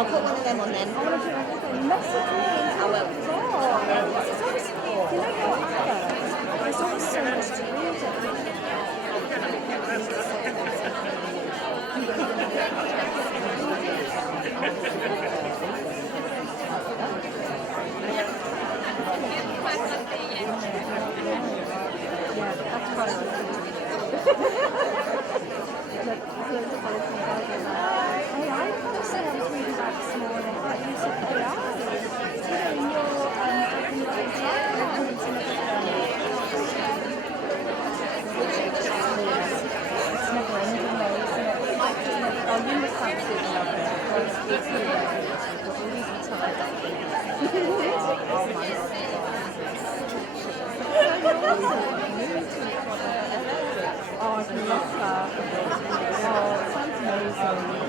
I'll put one of them on then. I will. Yeah, that's quite look, loads of politics out there. AI policy, I was reading about this morning, like use of AI, in your environment and everything. It's never ending though, isn't it? Oh, you must absolutely love it. It's hilarious because you're losing time. Oh my Oh, I can love that. Oh, it sounds amazing.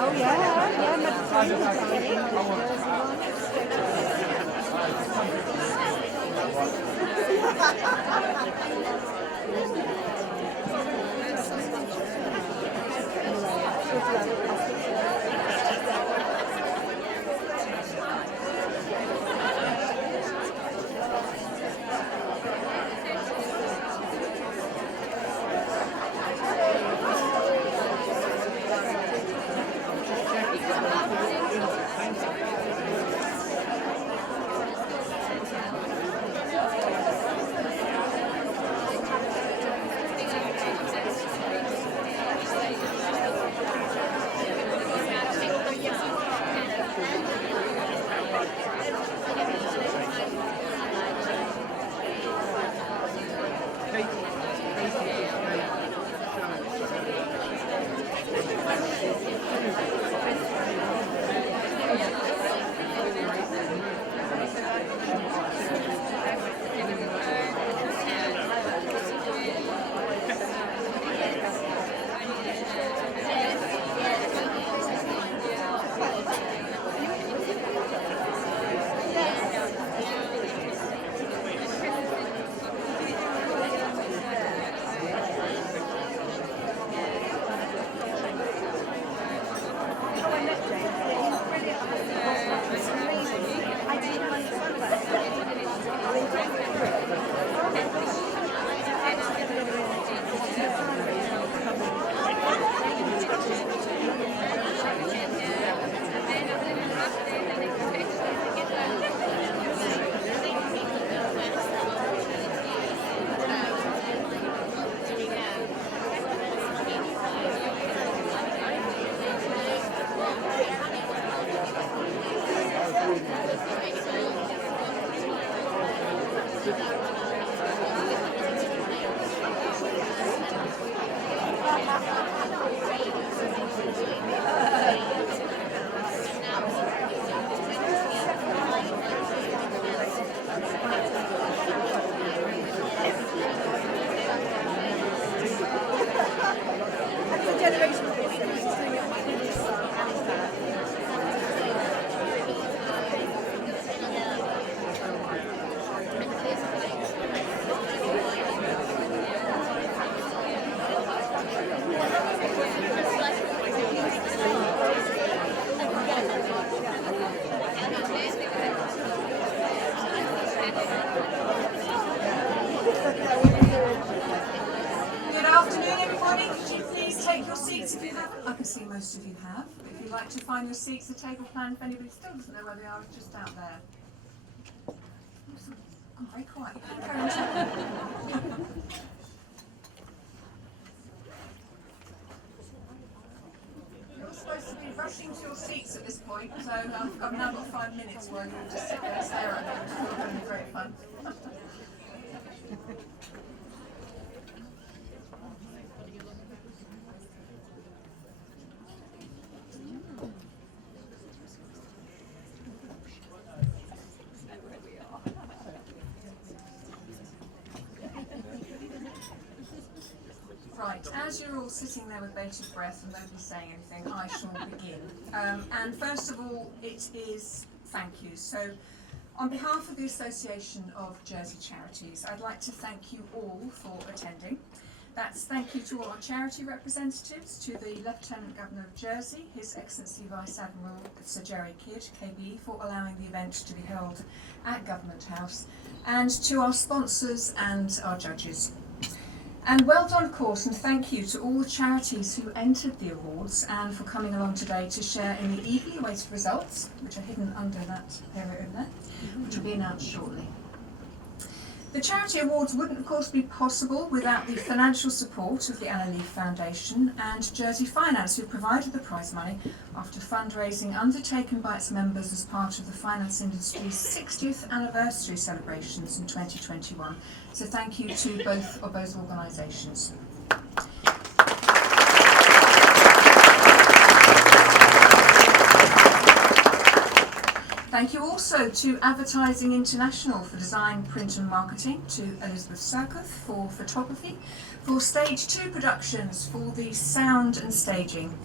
Oh yeah, Good afternoon, everybody. Could you please take your seats if you haven't? I can see most of you have. But if you'd like to find your seats, the table plan, if anybody still doesn't know where they are, is just out there. I'm very quiet. Carry on chatting. You're supposed to be rushing to your seats at this point, so I've now got 5 minutes where you just sit there and stare at me. It's still going to be great fun. Right, as you're all sitting there with bated breath and nobody's saying anything, I shall begin. And first of all, it is thank you. So, on behalf of the Association of Jersey Charities, I'd like to thank you all for attending. That's thank you to all our charity representatives, to the Lieutenant Governor of Jersey, His Excellency Vice Admiral Sir Jerry Kidd, KBE, for allowing the event to be held at Government House, and to our sponsors and our judges. And well done, of course, and thank you to all the charities who entered the awards and for coming along today to share in the eagerly awaited results, which are hidden under that area over there, which will be announced shortly. The charity awards wouldn't, of course, be possible without the financial support of the Anna Leaf Foundation and Jersey Finance, who provided the prize money after fundraising undertaken by its members as part of the finance industry's 60th anniversary celebrations in 2021. So thank you to both of those organisations. Thank you also to Advertising International for design, print and marketing, to Elizabeth Serkoth for photography, for Stage 2 Productions for the sound and staging,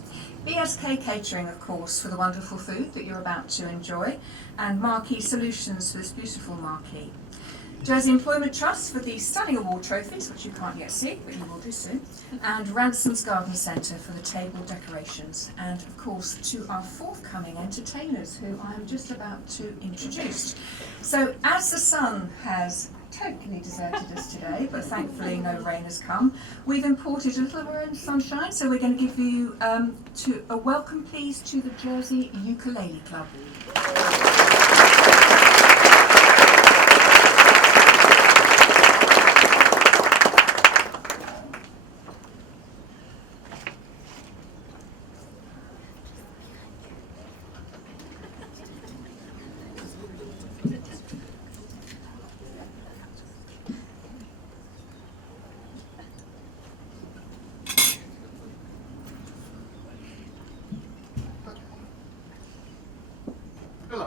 BSK Catering, of course, for the wonderful food that you're about to enjoy, and Marquee Solutions for this beautiful marquee. Jersey Employment Trust for the stunning award trophies, which you can't yet see, but you will do soon, and Ransom's Garden Centre for the table decorations, and of course to our forthcoming entertainers, who I am just about to introduce. So as the sun has totally deserted us today, but thankfully no rain has come, we've imported a little of our own sunshine, so we're going to give you a welcome please to the Jersey Ukulele Club. Hello.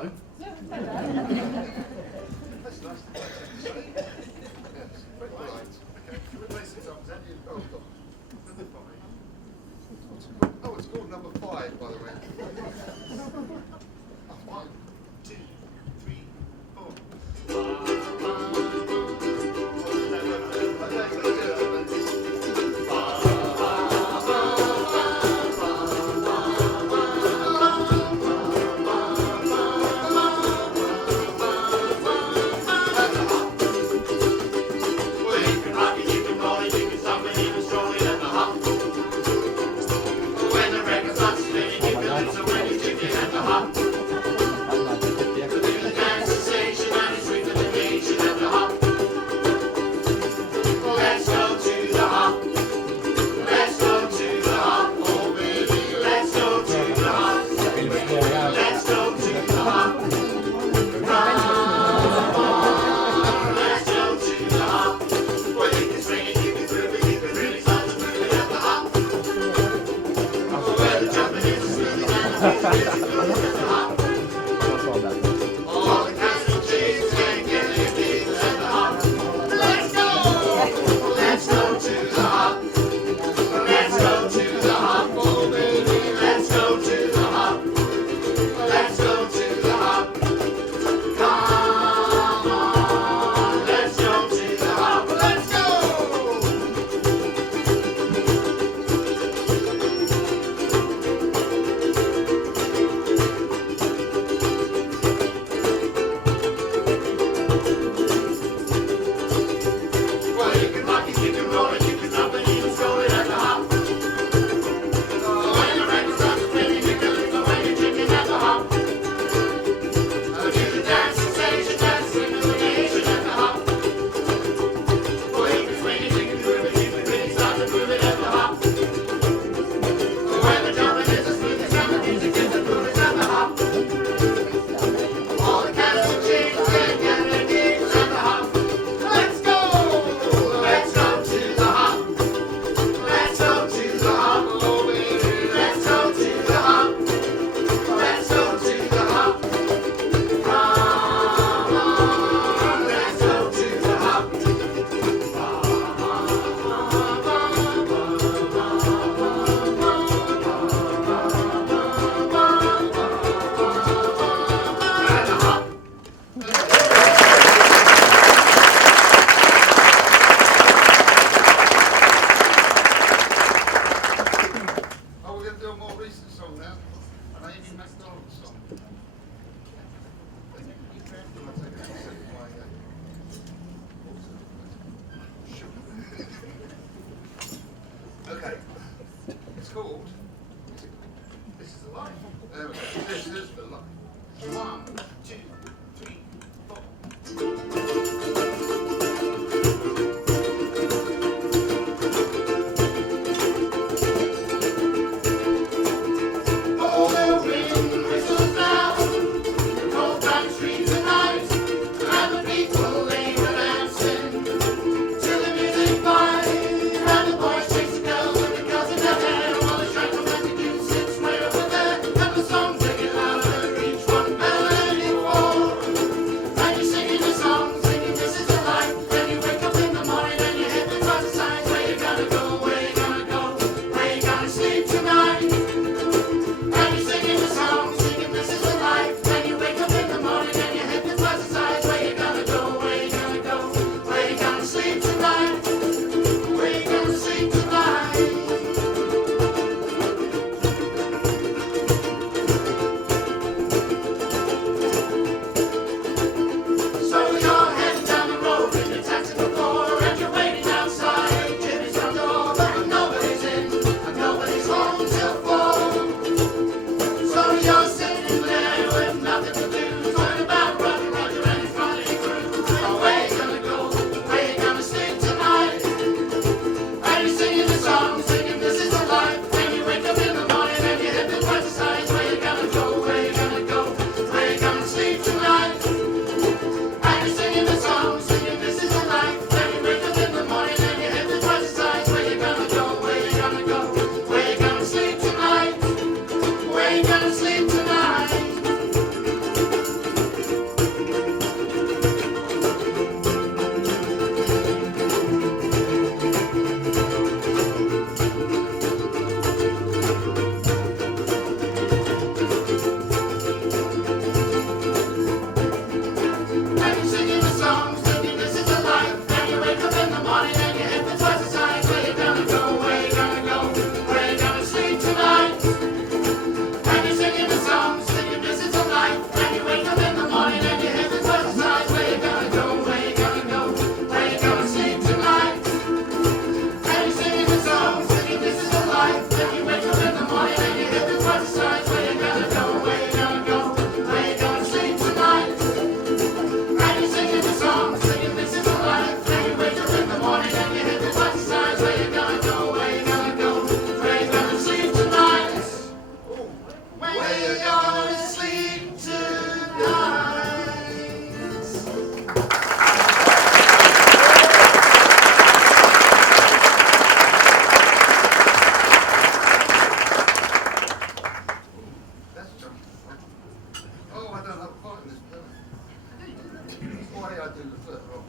Why I do the foot wrong?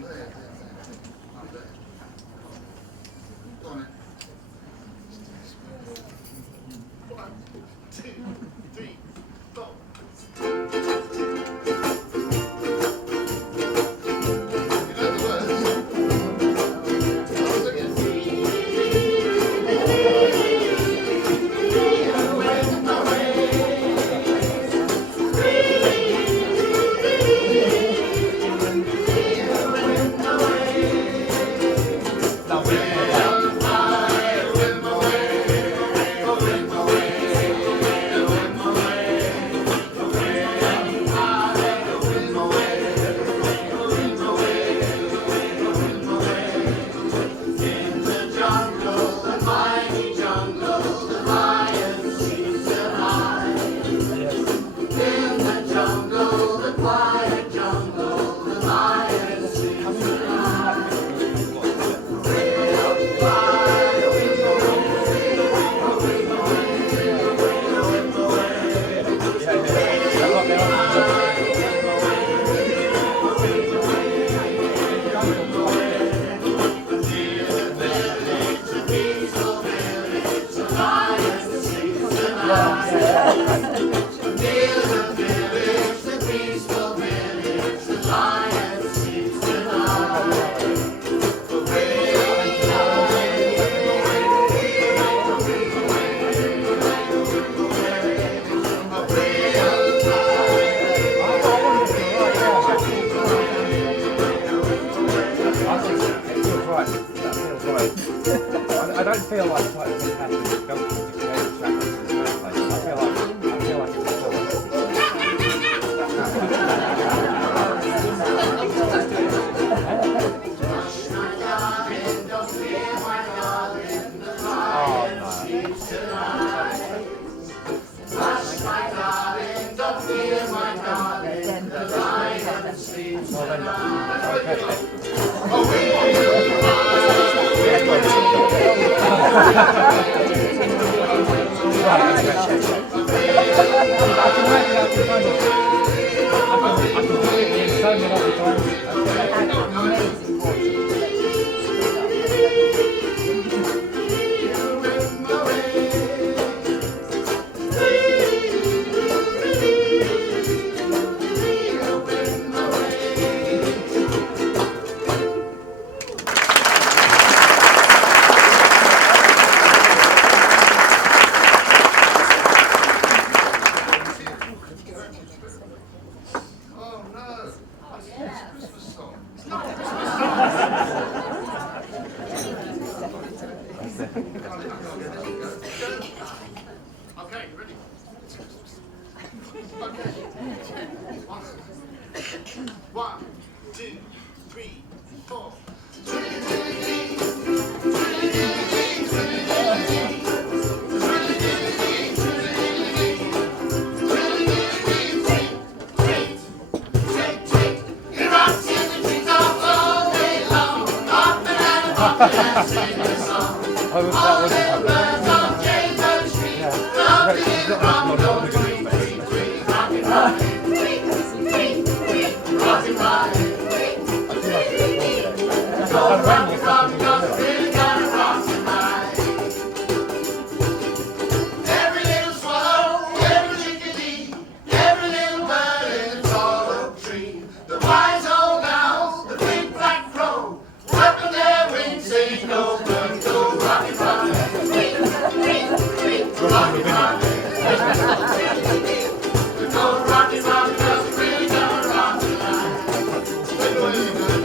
There. Up there. Go on then. 1, 2, 3, 4. You know the words? Once again. I don't feel like it's like something happened to go to create track in the first place. I feel like it's Oh no, that's a Christmas song. It's not a Christmas song. Okay, ready? Okay. 1, 2, 3, 4. Every little swallow, every chickadee, every little bird in the tall oak tree, the wise old owl, the big black crow, flapping their wings, saying go, bird, go, rocky, rocky, rocky, rocky. Go, rocky, rocky, 'cause we really gonna rock tonight. We're going to do good.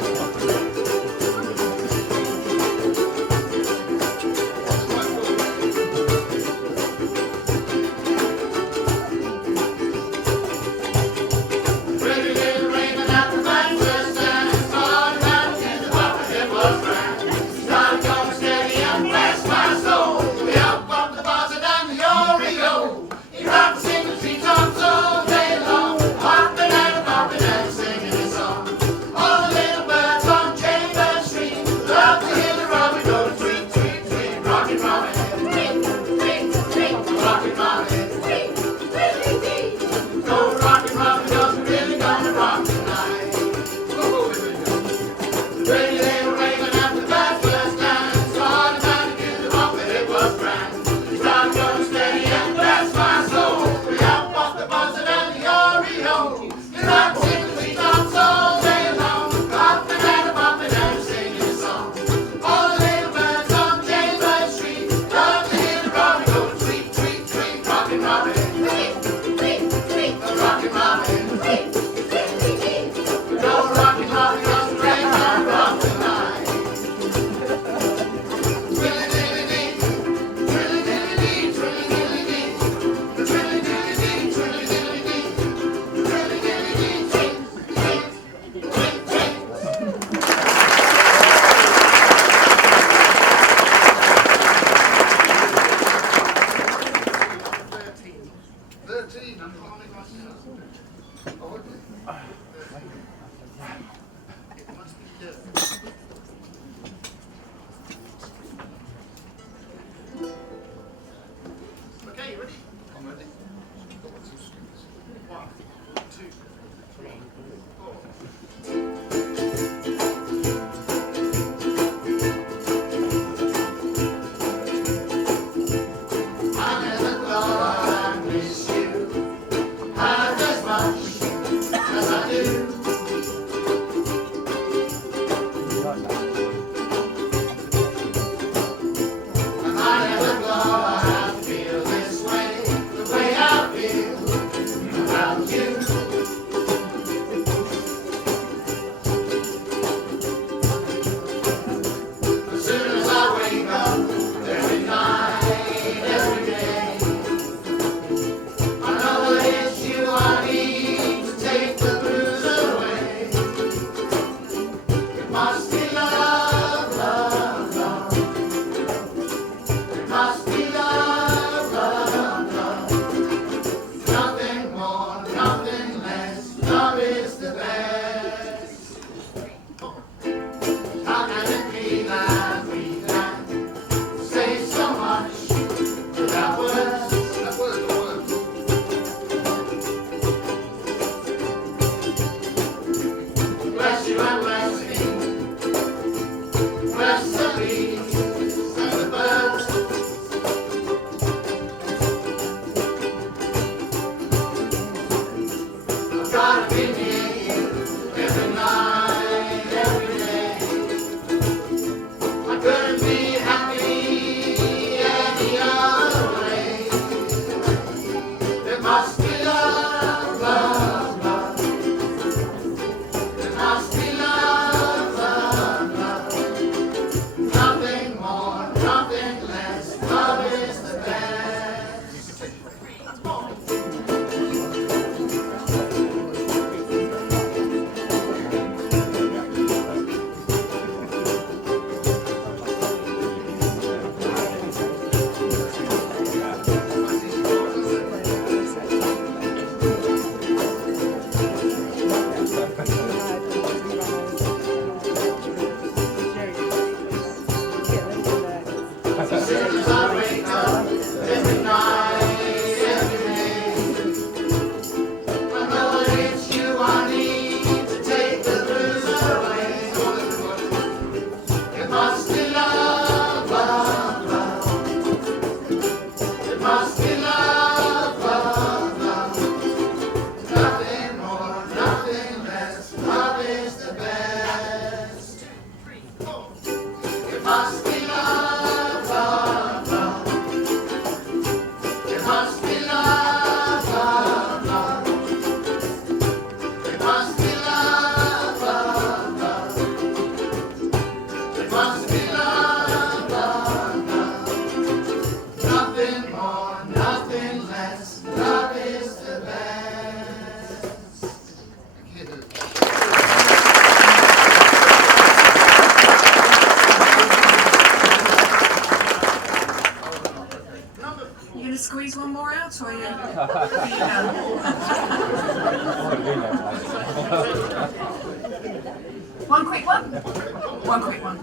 Okay, you ready? I'm ready. 1, 2, 3, 4. I never thought I'd miss you half as much as I do. And I never thought I'd feel this way, the way I feel about you. As soon as I wake up, every night, every day, I know that it's you I need to take the blues away. It must be love, love, love. It must be love, love, love. Nothing more, nothing less. Love is the best. How can it be that we can say so much without words? Bless you and bless me. Bless the bees and the birds. I've gotta be near you every night, every day. I couldn't be happy any other way. It must be love, love, love. It must be love, love, love. Nothing more, nothing less. Love is the best. As soon as I wake up, every night, every day, I know that it's you I need to take the blues away. It must be love, love, love. It must be love, love, love. Nothing more, nothing less. Love is the best. It must be love, love, love. It must be love, love, love. It must be love, love, love. It must be love, love, love. Nothing more, nothing less. Love is the best. Thank you. You gonna squeeze one more out, or are you? One quick one. One quick one.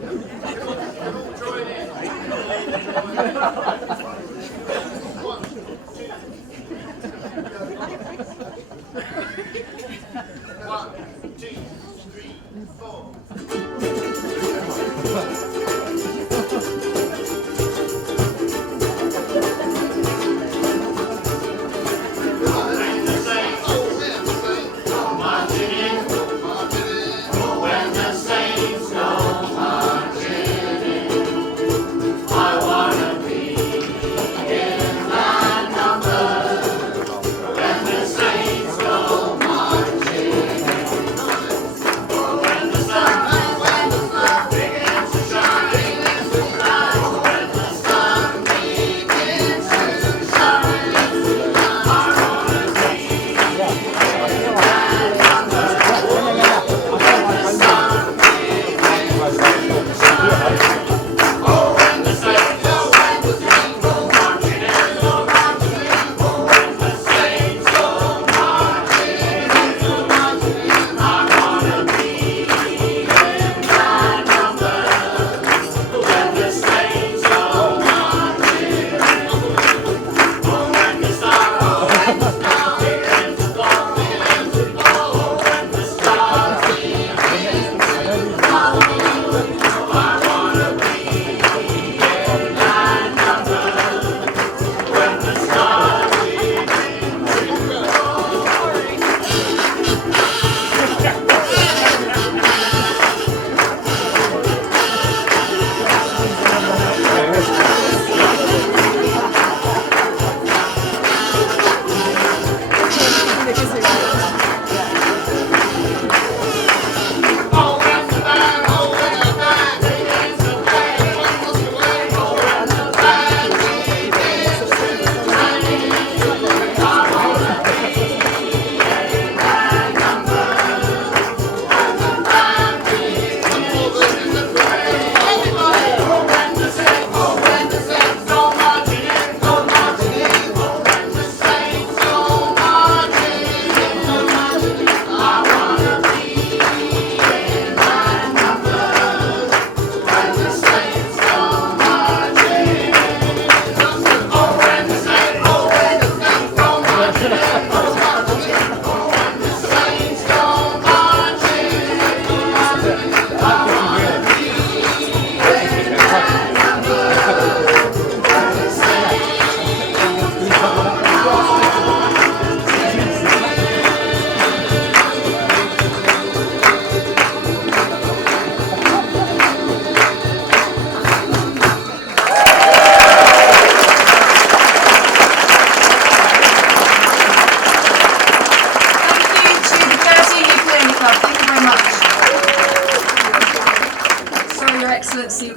One, two, three, four. Marching in, when the saints go marching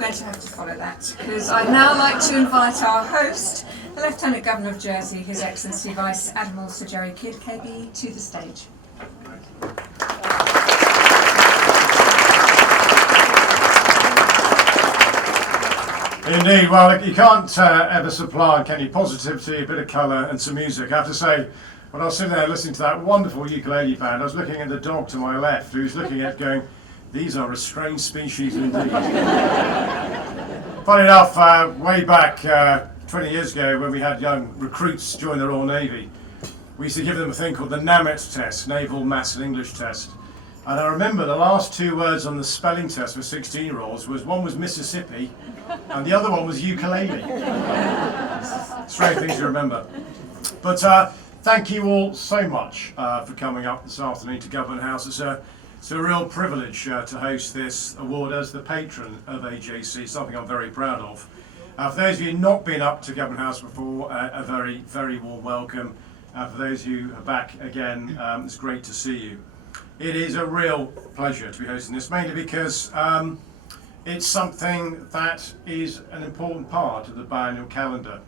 going to have to follow that, because I'd now like to invite our host, the Lieutenant Governor of Jersey, His Excellency Vice Admiral Sir Jerry Kidd, KB, to the stage. Indeed, well, you can't ever supply, can you, positivity, a bit of colour and some music. I have to say, when I was sitting there listening to that wonderful ukulele band, I was looking at the dog to my left, who's looking at going, these are a strange species indeed. Funny enough, way back 20 years ago, when we had young recruits join the Royal Navy, we used to give them a thing called the NAMET test, Naval Maths and English test. And I remember the last two words on the spelling test for 16-year-olds was, one was Mississippi and the other one was ukulele. Strange things to remember. But thank you all so much for coming up this afternoon to Government House. It's a real privilege to host this award as the patron of AJC, something I'm very proud of. For those of you who've not been up to Government House before, a very, very warm welcome. For those who are back again, it's great to see you. It is a real pleasure to be hosting this, mainly because it's something that is an important part of the biennial calendar.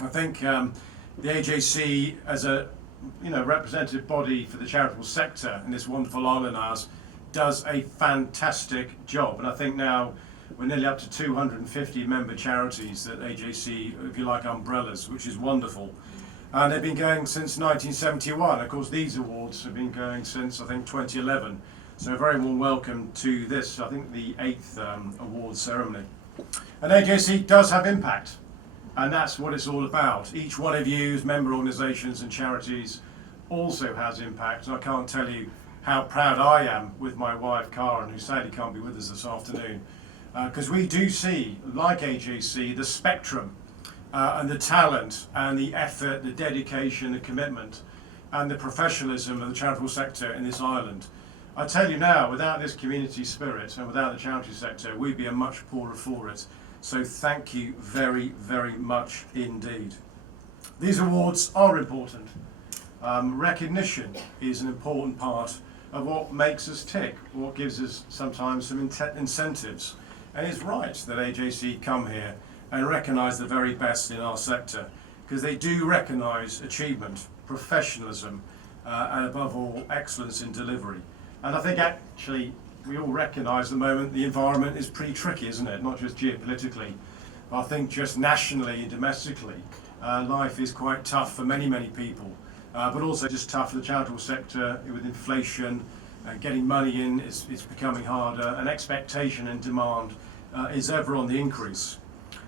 I think the AJC, as a representative body for the charitable sector in this wonderful island of ours, does a fantastic job. And I think now we're nearly up to 250 member charities that AJC, if you like, umbrellas, which is wonderful. And they've been going since 1971. Of course, these awards have been going since, I think, 2011. So a very warm welcome to this, I think, the 8th awards ceremony. And AJC does have impact, and that's what it's all about. Each one of you's member organisations and charities also has impact. And I can't tell you how proud I am with my wife, Karen, who sadly can't be with us this afternoon, because we do see, like AJC, the spectrum and the talent and the effort, the dedication, the commitment and the professionalism of the charitable sector in this island. I tell you now, without this community spirit and without the charity sector, we'd be a much poorer for it. So thank you very, very much indeed. These awards are important. Recognition is an important part of what makes us tick, what gives us sometimes some incentives. And it's right that AJC come here and recognise the very best in our sector, because they do recognise achievement, professionalism, and above all, excellence in delivery. And I think actually we all recognise at the moment the environment is pretty tricky, isn't it? Not just geopolitically, but I think just nationally and domestically, life is quite tough for many, many people, but also just tough for the charitable sector with inflation, getting money in is becoming harder, and expectation and demand is ever on the increase.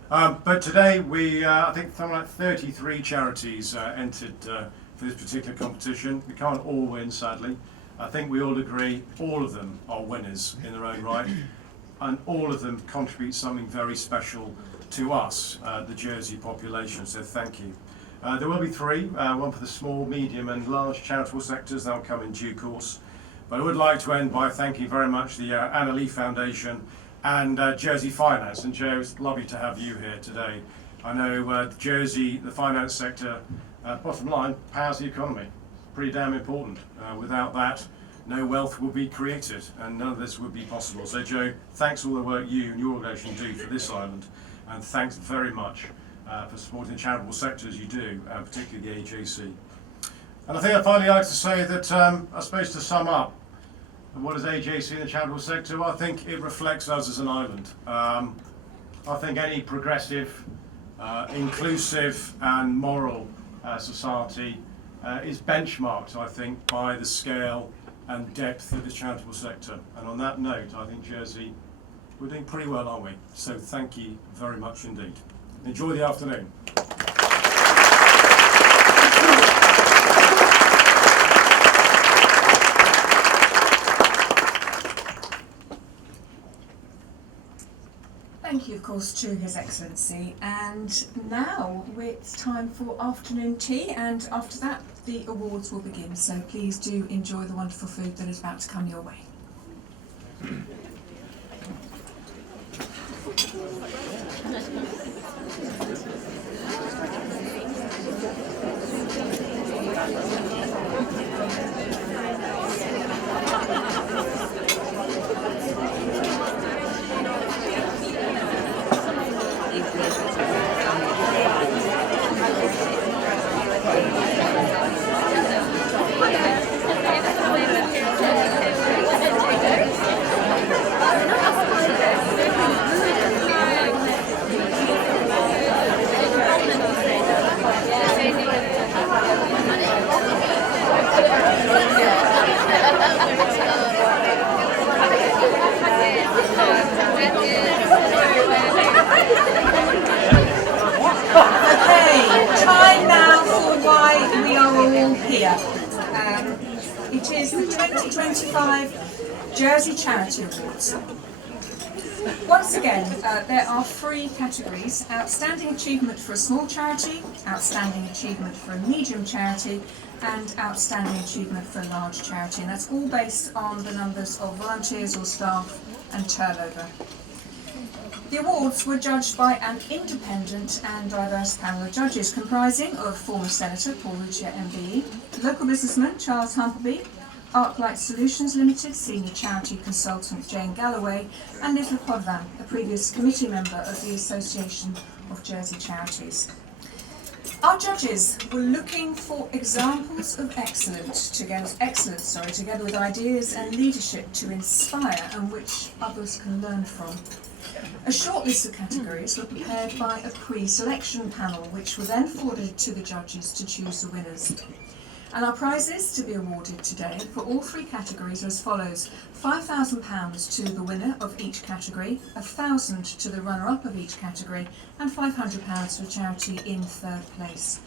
But today I think something like 33 charities entered for this particular competition. We can't all win, sadly. I think we all agree all of them are winners in their own right, and all of them contribute something very special to us, the Jersey population, so thank you. There will be three, one for the small, medium and large charitable sectors. They'll come in due course. But I would like to end by thanking very much the Anna Lee Foundation and Jersey Finance. And Joe, it's lovely to have you here today. I know Jersey, the finance sector, bottom line, powers the economy. Pretty damn important. Without that, no wealth will be created and none of this would be possible. So Joe, thanks for all the work you and your organisation do for this island, and thanks very much for supporting the charitable sector as you do, particularly the AJC. And I think I'd finally like to say that, I suppose to sum up, what is AJC in the charitable sector? Well, I think it reflects us as an island. I think any progressive, inclusive and moral society is benchmarked, I think, by the scale and depth of the charitable sector. And on that note, I think Jersey, we're doing pretty well, aren't we? So thank you very much indeed. Enjoy the afternoon. Thank you, of course, to His Excellency. And now it's time for afternoon tea, and after that the awards will begin. So please do enjoy the wonderful food that is about to come your way. It is the 2025 Jersey Charity Awards. Once again, there are 3 categories: Outstanding Achievement for a Small Charity, Outstanding Achievement for a Medium Charity, and Outstanding Achievement for a Large Charity. And that's all based on the numbers of volunteers or staff and turnover. The awards were judged by an independent and diverse panel of judges comprising of former Senator Paul Routier MBE, local businessman Charles Humpleby, Arclight Solutions Limited Senior Charity Consultant Jane Galloway, and Liv Podvan, a previous committee member of the Association of Jersey Charities. Our judges were looking for examples of excellence, together with ideas and leadership to inspire and which others can learn from. A short list of categories were prepared by a pre-selection panel, which were then forwarded to the judges to choose the winners. And our prizes to be awarded today for all 3 categories are as follows: £5,000 to the winner of each category, £1,000 to the runner-up of each category, and £500 to a charity in 3rd place.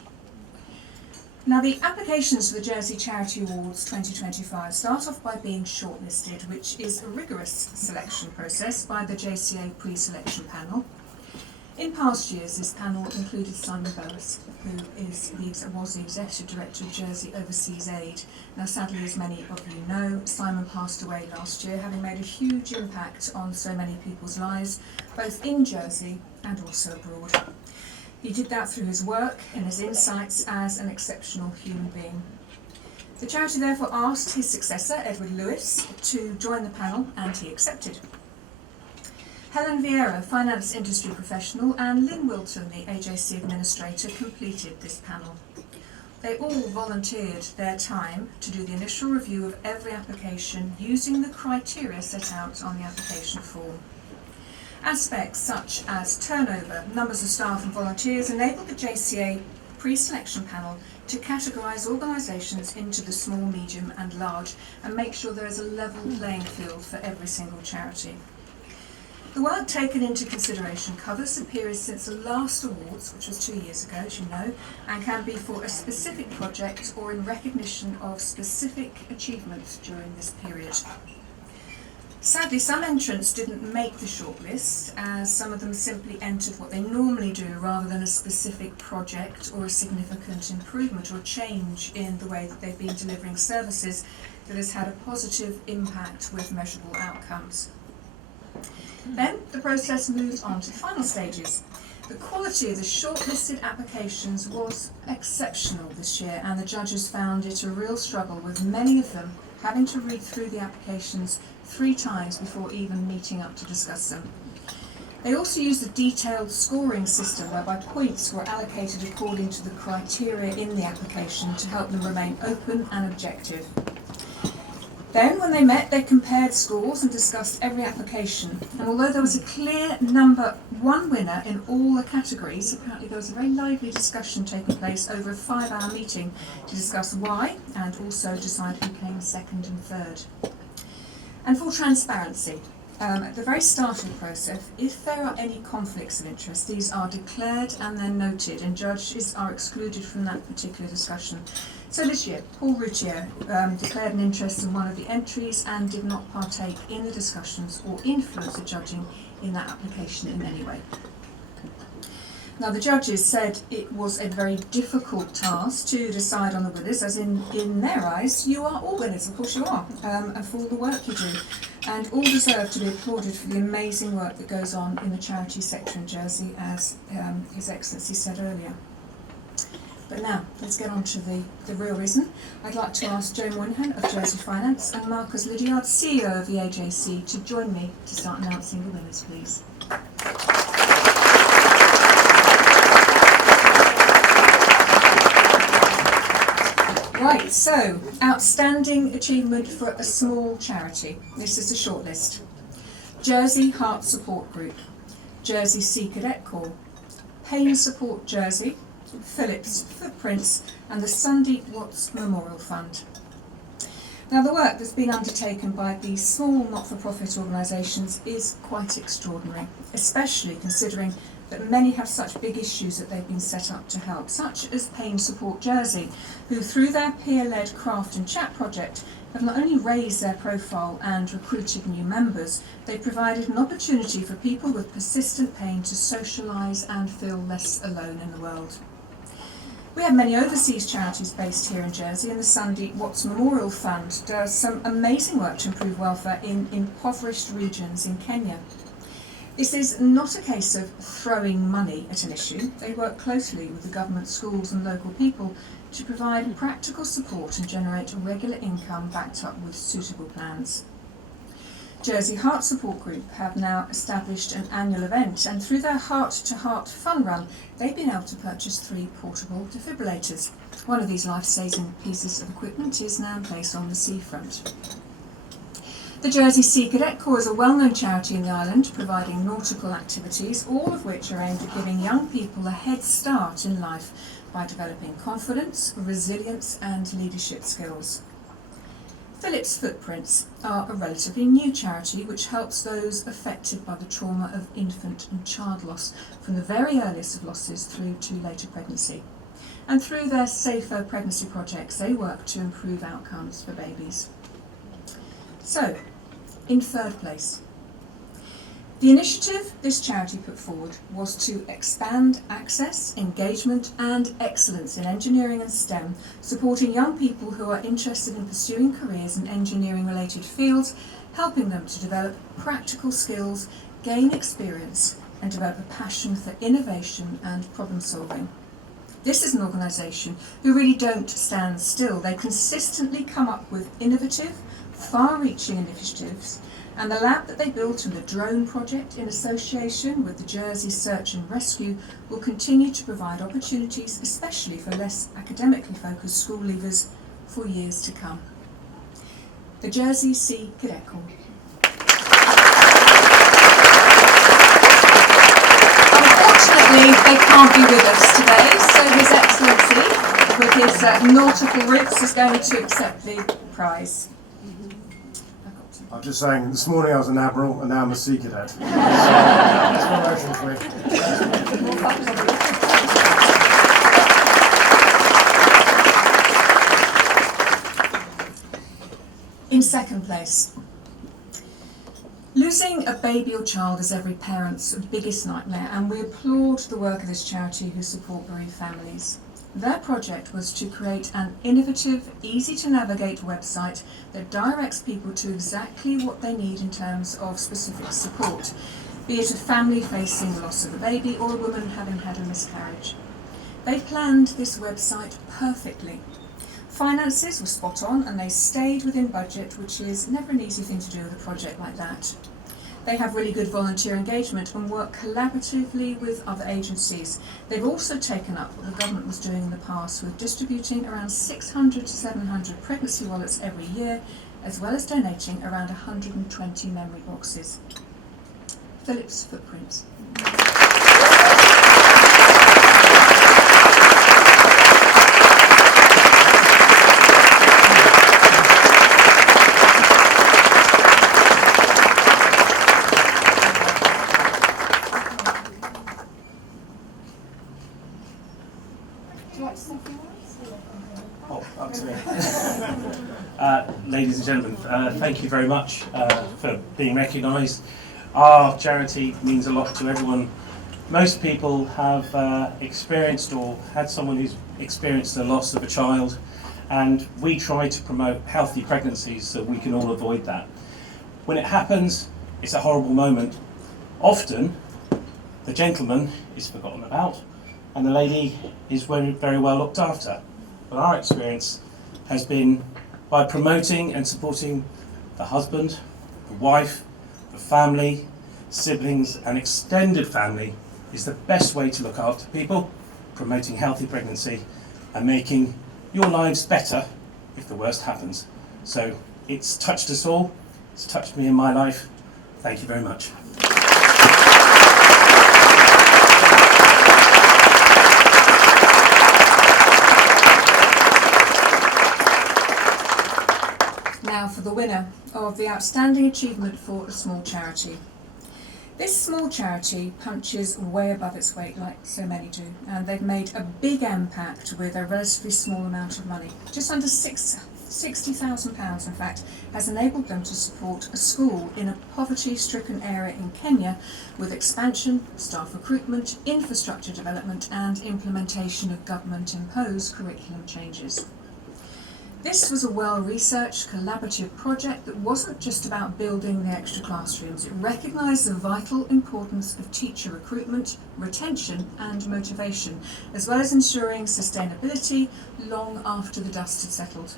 Now, the applications for the Jersey Charity Awards 2025 start off by being shortlisted, which is a rigorous selection process by the JCA pre-selection panel. In past years, this panel included Simon Boas, who was the Executive Director of Jersey Overseas Aid. Now, sadly, as many of you know, Simon passed away last year, having made a huge impact on so many people's lives, both in Jersey and also abroad. He did that through his work and his insights as an exceptional human being. The charity therefore asked his successor, Edward Lewis, to join the panel, and he accepted. Helen Vieira, finance industry professional, and Lynn Wilton, the AJC administrator, completed this panel. They all volunteered their time to do the initial review of every application using the criteria set out on the application form. Aspects such as turnover, numbers of staff and volunteers enabled the JCA pre-selection panel to categorise organisations into the small, medium and large and make sure there is a level playing field for every single charity. The work taken into consideration covers the period since the last awards, which was 2 years ago, as you know, and can be for a specific project or in recognition of specific achievements during this period. Sadly, some entrants didn't make the shortlist, as some of them simply entered what they normally do rather than a specific project or a significant improvement or change in the way that they've been delivering services that has had a positive impact with measurable outcomes. Then the process moved on to the final stages. The quality of the shortlisted applications was exceptional this year, and the judges found it a real struggle, with many of them having to read through the applications 3 times before even meeting up to discuss them. They also used a detailed scoring system whereby points were allocated according to the criteria in the application to help them remain open and objective. Then, when they met, they compared scores and discussed every application. And although there was a clear number 1 winner in all the categories, apparently there was a very lively discussion taking place over a 5-hour meeting to discuss why and also decide who came second and third. And for transparency, at the very start of the process, if there are any conflicts of interest, these are declared and then noted, and judges are excluded from that particular discussion. So this year, Paul Routier declared an interest in one of the entries and did not partake in the discussions or influence the judging in that application in any way. Now, the judges said it was a very difficult task to decide on the winners, as in their eyes, you are all winners, of course you are, and for all the work you do. And all deserve to be applauded for the amazing work that goes on in the charity sector in Jersey, as His Excellency said earlier. But now, let's get on to the real reason. I'd like to ask Joe Moynihan of Jersey Finance and Marcus Lydiard, CEO of the AJC, to join me to start announcing the winners, please. Right, so, outstanding achievement for a small charity. This is the shortlist. Jersey Heart Support Group, Jersey Sea Cadet Corps, Pain Support Jersey, Phillips Footprints, and the Sandeep Watts Memorial Fund. Now, the work that's been undertaken by these small not-for-profit organisations is quite extraordinary, especially considering that many have such big issues that they've been set up to help, such as Pain Support Jersey, who through their peer-led craft and chat project have not only raised their profile and recruited new members, they provided an opportunity for people with persistent pain to socialise and feel less alone in the world. We have many overseas charities based here in Jersey, and the Sunday Watts Memorial Fund does some amazing work to improve welfare in impoverished regions in Kenya. This is not a case of throwing money at an issue. They work closely with the government, schools and local people to provide practical support and generate a regular income backed up with suitable plans. Jersey Heart Support Group have now established an annual event, and through their Heart to Heart fun run, they've been able to purchase 3 portable defibrillators. One of these life-saving pieces of equipment is now in place on the seafront. The Jersey Sea Cadet Corps is a well-known charity in the island, providing nautical activities, all of which are aimed at giving young people a head start in life by developing confidence, resilience and leadership skills. Phillips Footprints are a relatively new charity which helps those affected by the trauma of infant and child loss, from the very earliest of losses through to later pregnancy. And through their Safer Pregnancy projects, they work to improve outcomes for babies. So, in third place, the initiative this charity put forward was to expand access, engagement and excellence in engineering and STEM, supporting young people who are interested in pursuing careers in engineering related fields, helping them to develop practical skills, gain experience and develop a passion for innovation and problem solving. This is an organisation who really don't stand still. They consistently come up with innovative, far-reaching initiatives, and the lab that they built and the drone project in association with the Jersey Search and Rescue will continue to provide opportunities, especially for less academically focused school leavers, for years to come. The Jersey Sea Cadet Corps. Unfortunately, they can't be with us today, so His Excellency, with his nautical roots, is going to accept the prize. I'm just saying, this morning I was an admiral and now I'm a sea cadet. It's promotion for me. In second place, losing a baby or child is every parent's biggest nightmare, and we applaud the work of this charity who support bereaved families. Their project was to create an innovative, easy-to-navigate website that directs people to exactly what they need in terms of specific support, be it a family facing the loss of a baby or a woman having had a miscarriage. They planned this website perfectly. Finances were spot on and they stayed within budget, which is never an easy thing to do with a project like that. They have really good volunteer engagement and work collaboratively with other agencies. They've also taken up what the government was doing in the past with distributing around 600 to 700 pregnancy wallets every year, as well as donating around 120 memory boxes. Phillips Footprints. Oh, up to me. Ladies and gentlemen, thank you very much for being recognised. Our charity means a lot to everyone. Most people have experienced or had someone who's experienced the loss of a child, and we try to promote healthy pregnancies so we can all avoid that. When it happens, it's a horrible moment. Often, the gentleman is forgotten about, and the lady is very well looked after. But our experience has been by promoting and supporting the husband, the wife, the family, siblings and extended family is the best way to look after people, promoting healthy pregnancy and making your lives better if the worst happens. So it's touched us all, it's touched me in my life. Thank you very much. Now for the winner of the Outstanding Achievement for a Small Charity. This small charity punches way above its weight like so many do, and they've made a big impact with a relatively small amount of money. Just under £6,000 £60,000 in fact, has enabled them to support a school in a poverty-stricken area in Kenya with expansion, staff recruitment, infrastructure development and implementation of government-imposed curriculum changes. This was a well-researched, collaborative project that wasn't just about building the extra classrooms. It recognised the vital importance of teacher recruitment, retention and motivation, as well as ensuring sustainability long after the dust had settled.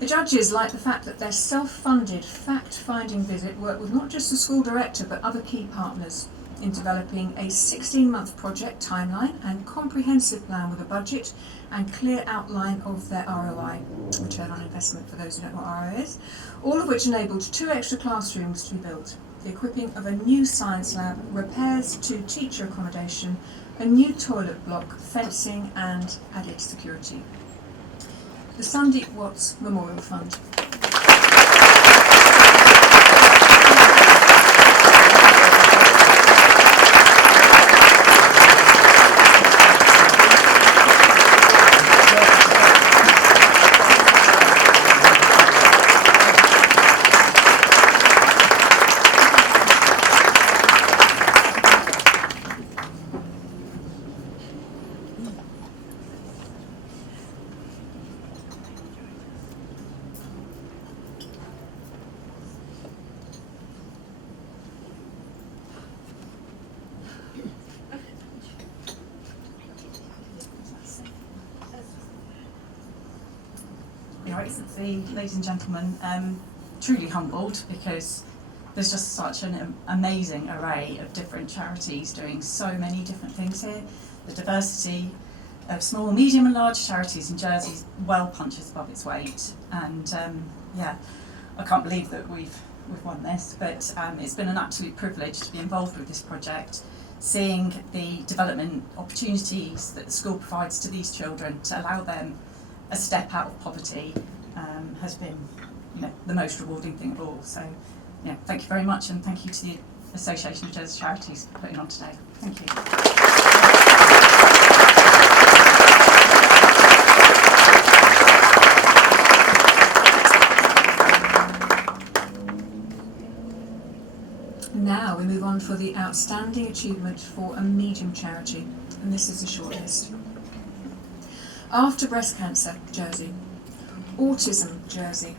The judges liked the fact that their self-funded fact-finding visit worked with not just the school director but other key partners in developing a 16-month project timeline and comprehensive plan with a budget and clear outline of their ROI, return on investment for those who don't know what ROI is, all of which enabled 2 extra classrooms to be built, the equipping of a new science lab, repairs to teacher accommodation, a new toilet block, fencing and added security. The Sandeep Watts Memorial Fund. Your Excellency, ladies and gentlemen, truly humbled because there's just such an amazing array of different charities doing so many different things here. The diversity of small, medium and large charities in Jersey well punches above its weight, and yeah, I can't believe that we've won this, but it's been an absolute privilege to be involved with this project, seeing the development opportunities that the school provides to these children to allow them a step out of poverty has been, the most rewarding thing of all. So, thank you very much, and thank you to the Association of Jersey Charities for putting on today. Thank you. Now we move on for the outstanding achievement for a medium charity, and this is the shortlist. After Breast Cancer, Jersey. Autism, Jersey.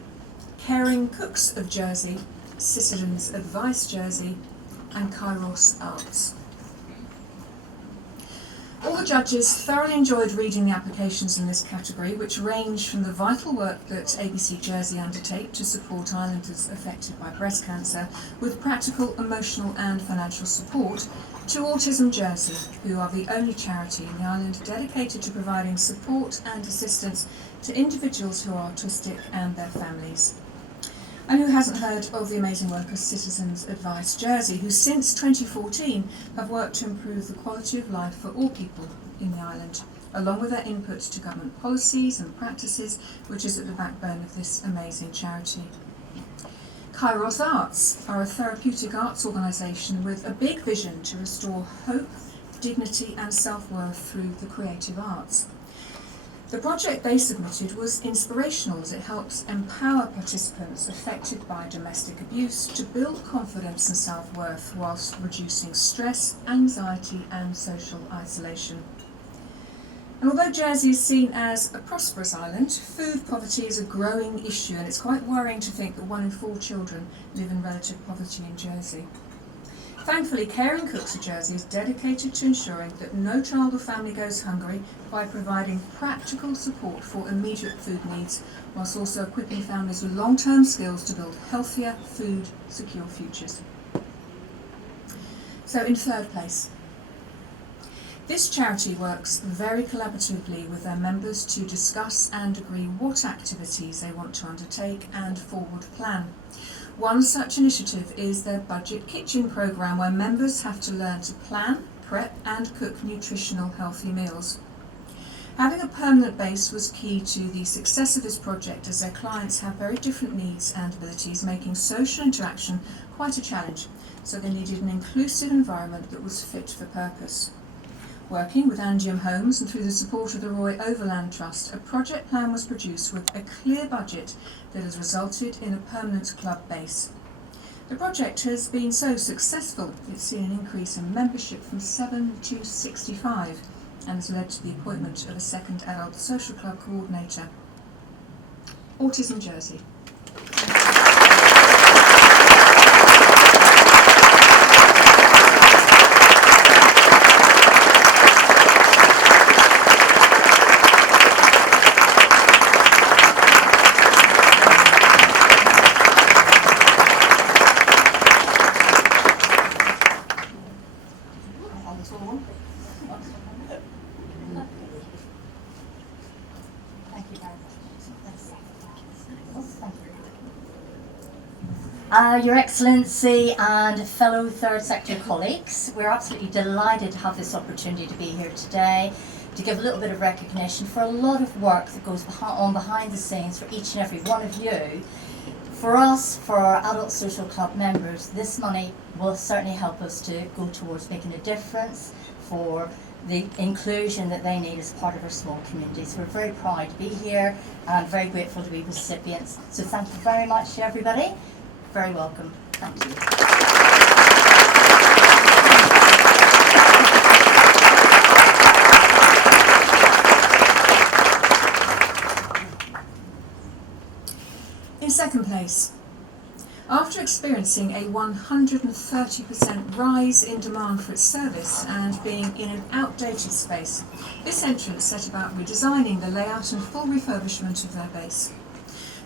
Caring Cooks of Jersey. Citizens Advice, Jersey. And Kairos Arts. All the judges thoroughly enjoyed reading the applications in this category, which range from the vital work that ABC Jersey undertake to support islanders affected by breast cancer with practical, emotional and financial support, to Autism Jersey, who are the only charity in the island dedicated to providing support and assistance to individuals who are autistic and their families. And who hasn't heard of the amazing work of Citizens Advice Jersey, who since 2014 have worked to improve the quality of life for all people in the island, along with their input to government policies and practices, which is at the backbone of this amazing charity. Kairos Arts are a therapeutic arts organisation with a big vision to restore hope, dignity and self-worth through the creative arts. The project they submitted was inspirational as it helps empower participants affected by domestic abuse to build confidence and self-worth whilst reducing stress, anxiety and social isolation. And although Jersey is seen as a prosperous island, food poverty is a growing issue, and it's quite worrying to think that 1 in 4 children live in relative poverty in Jersey. Thankfully, Caring Cooks of Jersey is dedicated to ensuring that no child or family goes hungry by providing practical support for immediate food needs, whilst also equipping families with long-term skills to build healthier, food-secure futures. So in third place, this charity works very collaboratively with their members to discuss and agree what activities they want to undertake and forward plan. One such initiative is their Budget Kitchen programme, where members have to learn to plan, prep and cook nutritional healthy meals. Having a permanent base was key to the success of this project, as their clients have very different needs and abilities, making social interaction quite a challenge, so they needed an inclusive environment that was fit for purpose. Working with Angium Homes and through the support of the Roy Overland Trust, a project plan was produced with a clear budget that has resulted in a permanent club base. The project has been so successful, it's seen an increase in membership from 7 to 65 and has led to the appointment of a second adult social club coordinator. Autism Jersey. Your Excellency and fellow third sector colleagues, we're absolutely delighted to have this opportunity to be here today to give a little bit of recognition for a lot of work that goes on behind the scenes for each and every one of you. For us, for our adult social club members, this money will certainly help us to go towards making a difference for the inclusion that they need as part of our small communities. We're very proud to be here and very grateful to be recipients. So thank you very much to everybody. Very welcome. Thank you. In second place, after experiencing a 130% rise in demand for its service and being in an outdated space, this entrant set about redesigning the layout and full refurbishment of their base.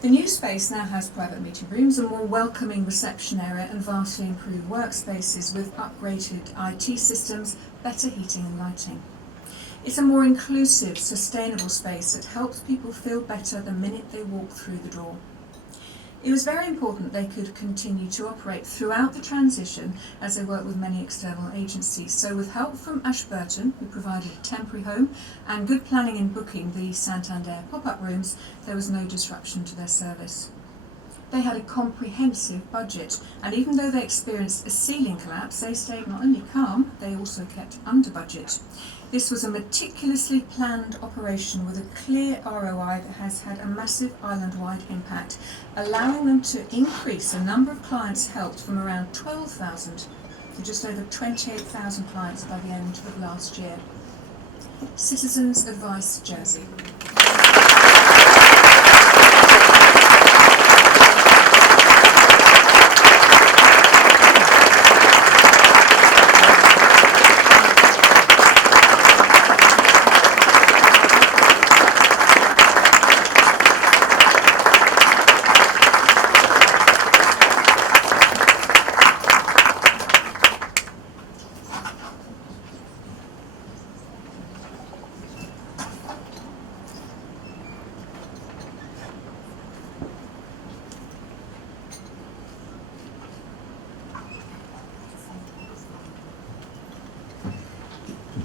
The new space now has private meeting rooms, a more welcoming reception area and vastly improved workspaces with upgraded IT systems, better heating and lighting. It's a more inclusive, sustainable space that helps people feel better the minute they walk through the door. It was very important they could continue to operate throughout the transition as they work with many external agencies. So with help from Ashburton, who provided a temporary home, and good planning in booking the Santander pop-up rooms, there was no disruption to their service. They had a comprehensive budget, and even though they experienced a ceiling collapse, they stayed not only calm, they also kept under budget. This was a meticulously planned operation with a clear ROI that has had a massive island-wide impact, allowing them to increase the number of clients helped from around 12,000 to just over 28,000 clients by the end of last year. Citizens Advice Jersey.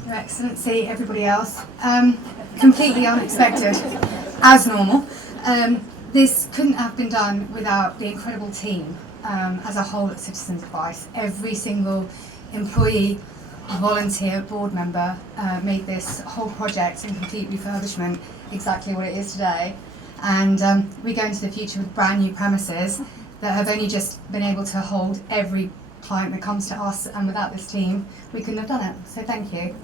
Your Excellency, everybody else, completely unexpected, as normal. This couldn't have been done without the incredible team as a whole at Citizens Advice. Every single employee, volunteer, board member made this whole project and complete refurbishment exactly what it is today. And we go into the future with brand new premises that have only just been able to hold every client that comes to us, and without this team we couldn't have done it. So thank you.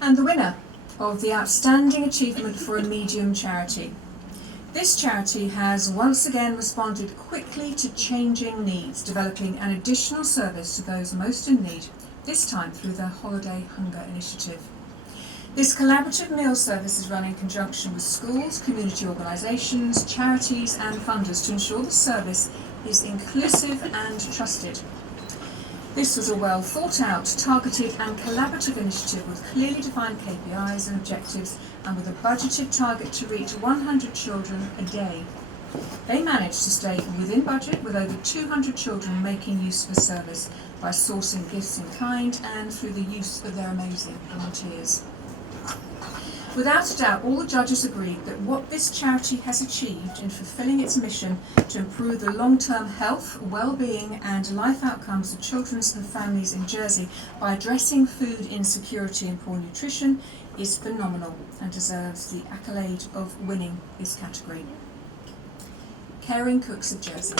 And the winner of the Outstanding Achievement for a Medium charity. This charity has once again responded quickly to changing needs, developing an additional service to those most in need, this time through their Holiday Hunger Initiative. This collaborative meal service is run in conjunction with schools, community organisations, charities and funders to ensure the service is inclusive and trusted. This was a well thought out, targeted and collaborative initiative with clearly defined KPIs and objectives and with a budgeted target to reach 100 children a day. They managed to stay within budget with over 200 children making use of the service by sourcing gifts in kind and through the use of their amazing volunteers. Without a doubt, all the judges agreed that what this charity has achieved in fulfilling its mission to improve the long-term health, well-being and life outcomes of children and families in Jersey by addressing food insecurity and poor nutrition is phenomenal and deserves the accolade of winning this category. Caring Cooks of Jersey.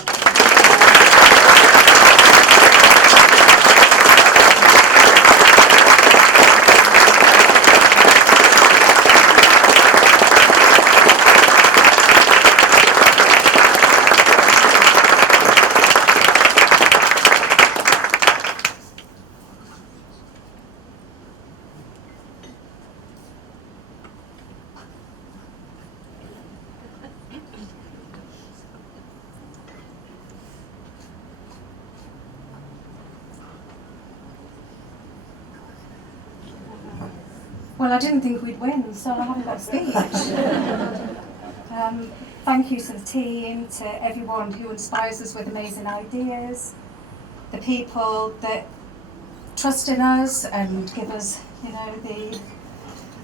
Well, I didn't think we'd win, so I haven't got a speech. Thank you to the team, to everyone who inspires us with amazing ideas, the people that trust in us and give us,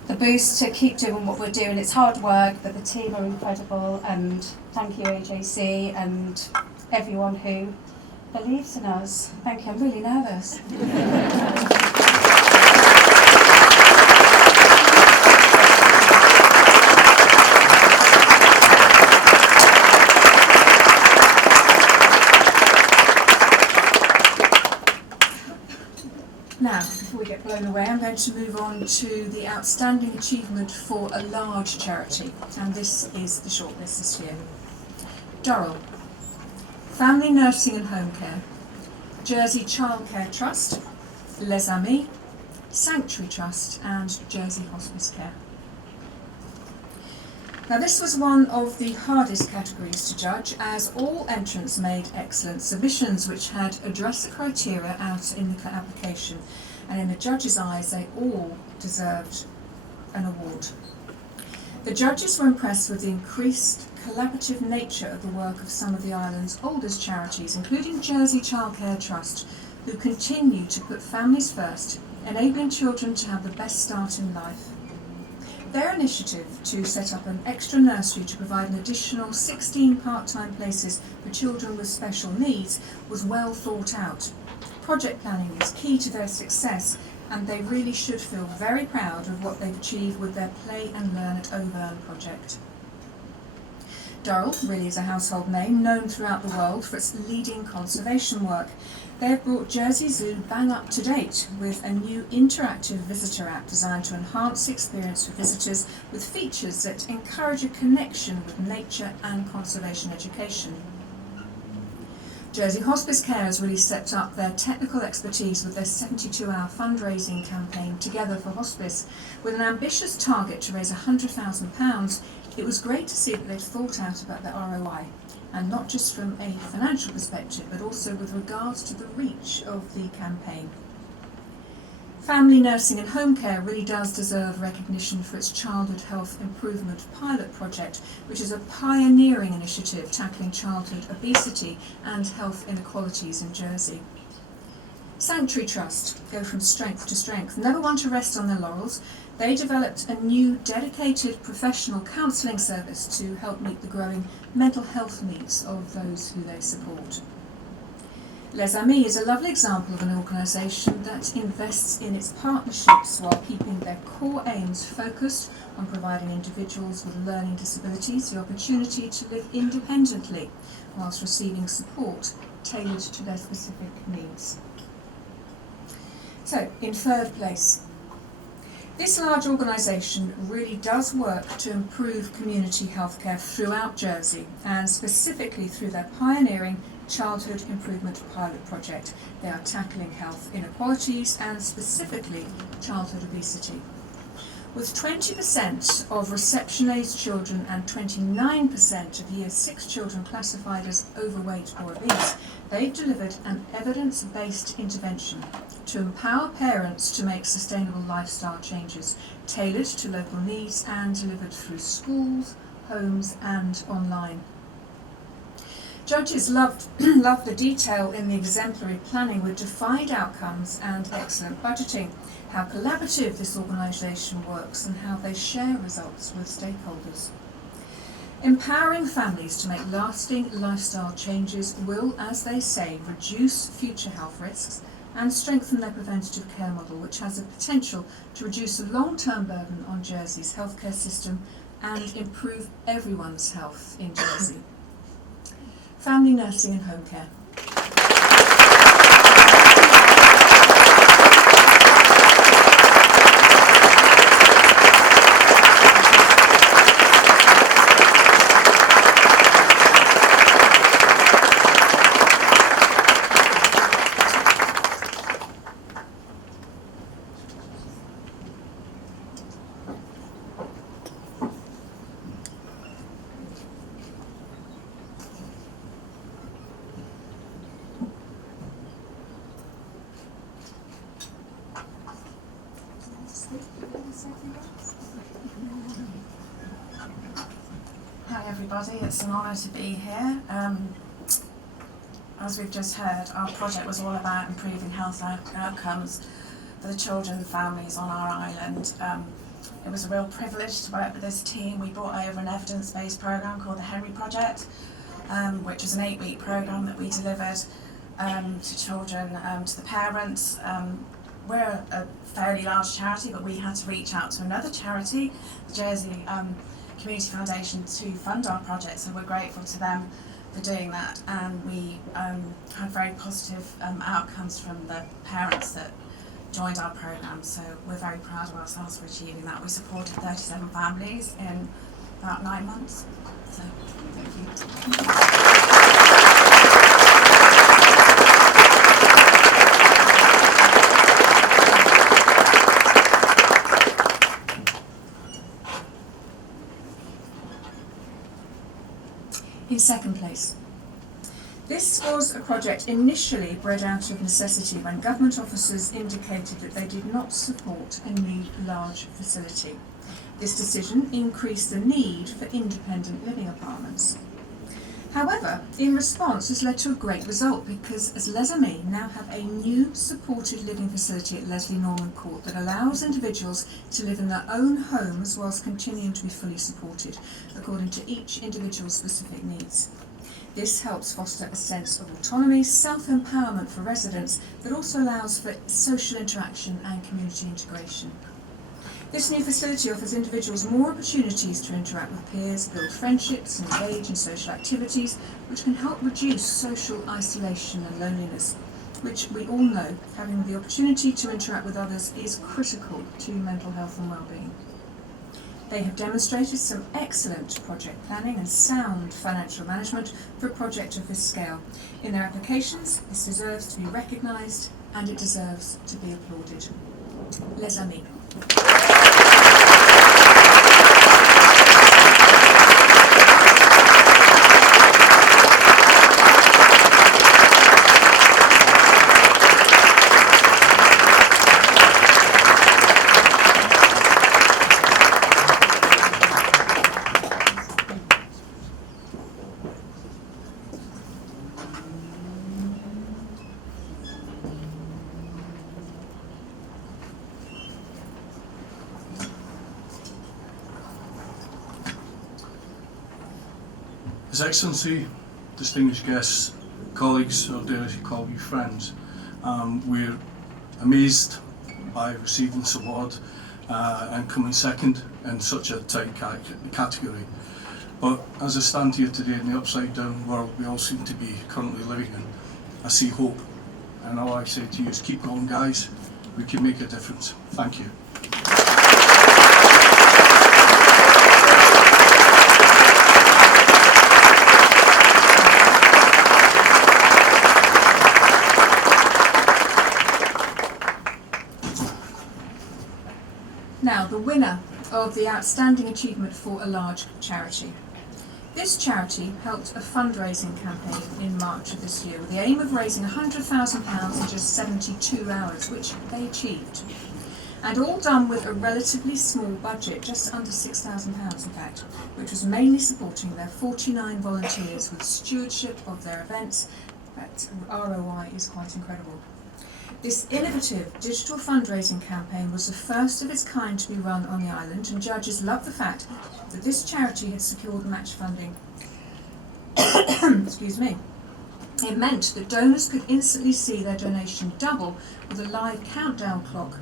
the boost to keep doing what we're doing. It's hard work, but the team are incredible, and thank you AJC and everyone who believes in us. Thank you, I'm really nervous. Now, before we get blown away, I'm going to move on to the outstanding achievement for a large charity, and this is the shortlist this year. Durrell, Family Nursing and Home Care, Jersey Childcare Trust, Les Amis, Sanctuary Trust and Jersey Hospice Care. Now this was one of the hardest categories to judge, as all entrants made excellent submissions which had addressed the criteria out in the application, and in the judges' eyes they all deserved an award. The judges were impressed with the increased collaborative nature of the work of some of the island's oldest charities, including Jersey Childcare Trust, who continue to put families first, enabling children to have the best start in life. Their initiative to set up an extra nursery to provide an additional 16 part-time places for children with special needs was well thought out. Project planning is key to their success, and they really should feel very proud of what they've achieved with their Play and Learn at Auvergne project. Durrell really is a household name, known throughout the world for its leading conservation work. They have brought Jersey Zoo bang up to date with a new interactive visitor app designed to enhance the experience for visitors with features that encourage a connection with nature and conservation education. Jersey Hospice Care has really stepped up their technical expertise with their 72-hour fundraising campaign Together for Hospice. With an ambitious target to raise £100,000, it was great to see that they'd thought out about their ROI, and not just from a financial perspective, but also with regards to the reach of the campaign. Family Nursing and Home Care really does deserve recognition for its Childhood Health Improvement Pilot Project, which is a pioneering initiative tackling childhood obesity and health inequalities in Jersey. Sanctuary Trust go from strength to strength, never one to rest on their laurels. They developed a new dedicated professional counselling service to help meet the growing mental health needs of those who they support. Les Amis is a lovely example of an organisation that invests in its partnerships while keeping their core aims focused on providing individuals with learning disabilities the opportunity to live independently whilst receiving support tailored to their specific needs. So, in third place, this large organisation really does work to improve community healthcare throughout Jersey, and specifically through their pioneering Childhood Improvement Pilot Project. They are tackling health inequalities and specifically childhood obesity. With 20% of reception-aged children and 29% of Year 6 children classified as overweight or obese, they've delivered an evidence-based intervention to empower parents to make sustainable lifestyle changes, tailored to local needs and delivered through schools, homes and online. Judges loved the detail in the exemplary planning with defined outcomes and excellent budgeting, how collaborative this organisation works and how they share results with stakeholders. Empowering families to make lasting lifestyle changes will, as they say, reduce future health risks and strengthen their preventative care model, which has the potential to reduce the long-term burden on Jersey's healthcare system and improve everyone's health in Jersey. Family nursing and home care. Hi everybody, it's an honour to be here. As we've just heard, our project was all about improving health outcomes for the children and families on our island. It was a real privilege to work with this team. We brought over an evidence-based programme called the Henry Project, which was an 8-week programme that we delivered to children, to the parents. We're a fairly large charity, but we had to reach out to another charity, the Jersey Community Foundation, to fund our project, so we're grateful to them for doing that. And we had very positive outcomes from the parents that joined our programme, so we're very proud of ourselves for achieving that. We supported 37 families in about 9 months, so thank you. In second place. This was a project initially bred out of necessity when government officers indicated that they did not support a new large facility. This decision increased the need for independent living apartments. However, in response, this led to a great result because, as Les Amis now have a new supported living facility at Leslie Norman Court that allows individuals to live in their own homes whilst continuing to be fully supported according to each individual's specific needs. This helps foster a sense of autonomy, self-empowerment for residents that also allows for social interaction and community integration. This new facility offers individuals more opportunities to interact with peers, build friendships, and engage in social activities, which can help reduce social isolation and loneliness, which we all know having the opportunity to interact with others is critical to mental health and well-being. They have demonstrated some excellent project planning and sound financial management for a project of this scale. In their applications, this deserves to be recognised and it deserves to be applauded. Les Amis. His Excellency, distinguished guests, colleagues, or dare I call you friends, we're amazed by receiving this award and coming second in such a tight category. But as I stand here today in the upside down world we all seem to be currently living in, I see hope. And all I say to you is keep going, guys. We can make a difference. Thank you. Now, the winner of the Outstanding Achievement for a Large Charity. This charity helped a fundraising campaign in March of this year with the aim of raising £100,000 in just 72 hours, which they achieved. and all done with a relatively small budget, just under £6,000 in fact, which was mainly supporting their 49 volunteers with stewardship of their events. That ROI is quite incredible. This innovative digital fundraising campaign was the first of its kind to be run on the island, and judges loved the fact that this charity had secured match funding. Excuse me. It meant that donors could instantly see their donation double with a live countdown clock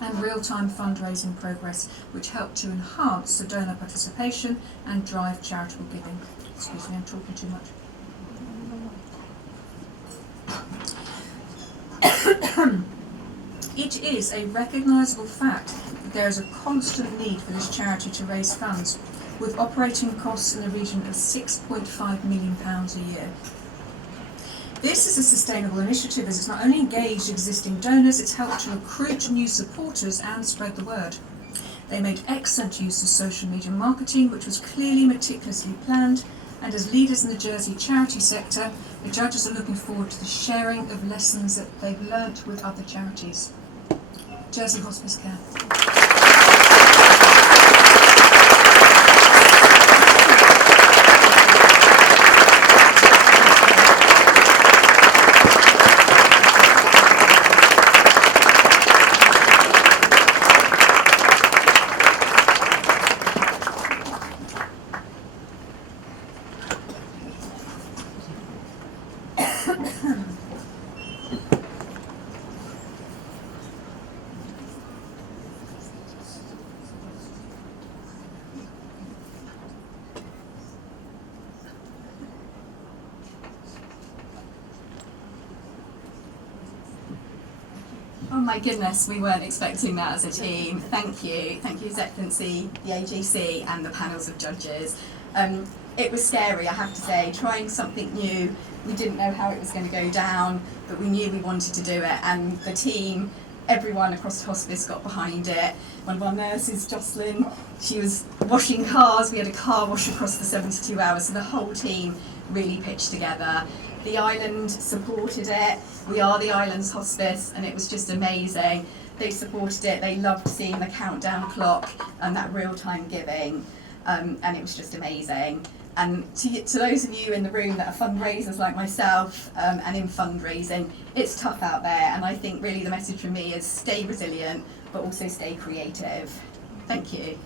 and real-time fundraising progress, which helped to enhance the donor participation and drive charitable giving. Excuse me, I'm talking too much. It is a recognisable fact that there is a constant need for this charity to raise funds, with operating costs in the region of £6.5 million a year. This is a sustainable initiative as it's not only engaged existing donors, it's helped to recruit new supporters and spread the word. They made excellent use of social media marketing, which was clearly meticulously planned, and as leaders in the Jersey charity sector, the judges are looking forward to the sharing of lessons that they've learnt with other charities. Jersey Hospice Care. Oh my goodness, we weren't expecting that as a team. Thank you, His Excellency, the AGC and the panels of judges. It was scary, I have to say, trying something new. We didn't know how it was going to go down, but we knew we wanted to do it, and the team, everyone across the hospice got behind it. One of our nurses, Jocelyn, she was washing cars. We had a car wash across the 72 hours, so the whole team really pitched together. The island supported it. We are the island's hospice, and it was just amazing. They supported it. They loved seeing the countdown clock and that real-time giving, and it was just amazing. And to those of you in the room that are fundraisers like myself and in fundraising, it's tough out there, and I think really the message from me is stay resilient, but also stay creative. Thank you.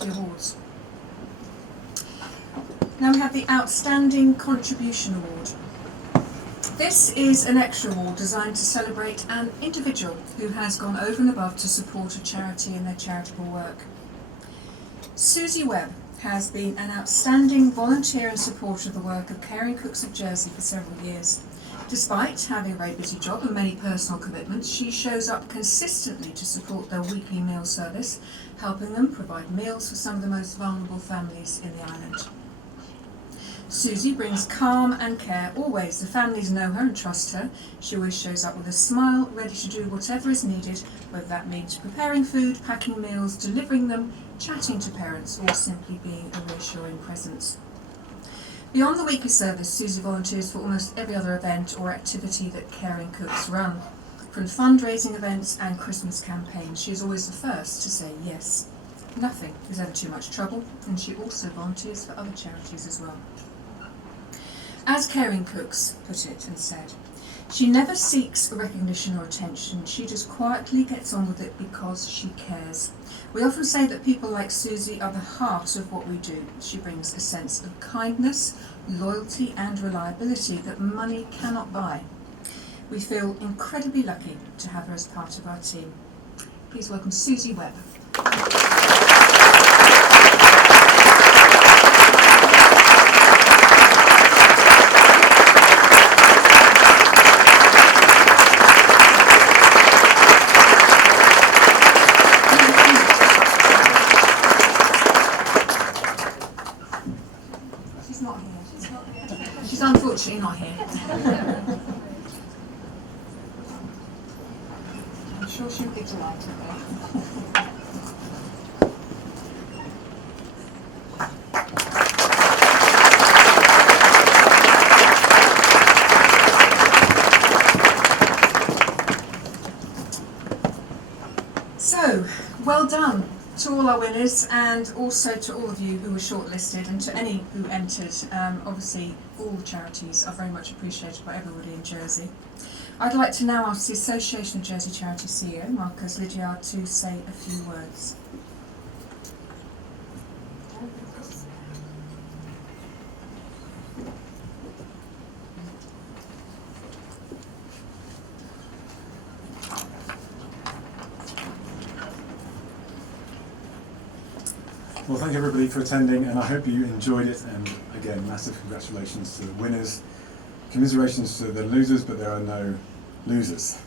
The awards. Now we have the Outstanding Contribution Award. This is an extra award designed to celebrate an individual who has gone over and above to support a charity in their charitable work. Susie Webb has been an outstanding volunteer and supporter of the work of Caring Cooks of Jersey for several years. Despite having a very busy job and many personal commitments, she shows up consistently to support their weekly meal service, helping them provide meals for some of the most vulnerable families in the island. Susie brings calm and care always. The families know her and trust her. She always shows up with a smile, ready to do whatever is needed, whether that means preparing food, packing meals, delivering them, chatting to parents, or simply being a reassuring presence. Beyond the weekly service, Susie volunteers for almost every other event or activity that Caring Cooks run. From fundraising events and Christmas campaigns, she is always the first to say yes. Nothing is ever too much trouble, and she also volunteers for other charities as well. As Caring Cooks put it and said, she never seeks recognition or attention, she just quietly gets on with it because she cares. We often say that people like Susie are the heart of what we do. She brings a sense of kindness, loyalty and reliability that money cannot buy. We feel incredibly lucky to have her as part of our team. Please welcome Susie Webb. She's not here. She's unfortunately not here. sure she'll be delighted there. So, well done to all our winners, and also to all of you who were shortlisted, and to any who entered. Obviously, all the charities are very much appreciated by everybody in Jersey. I'd like to now ask the Association of Jersey Charities CEO, Marcus Lydiard, to say a few words. Well, thank you everybody for attending, and I hope you enjoyed it. And again, massive congratulations to the winners. Commiserations to the losers, but there are no losers.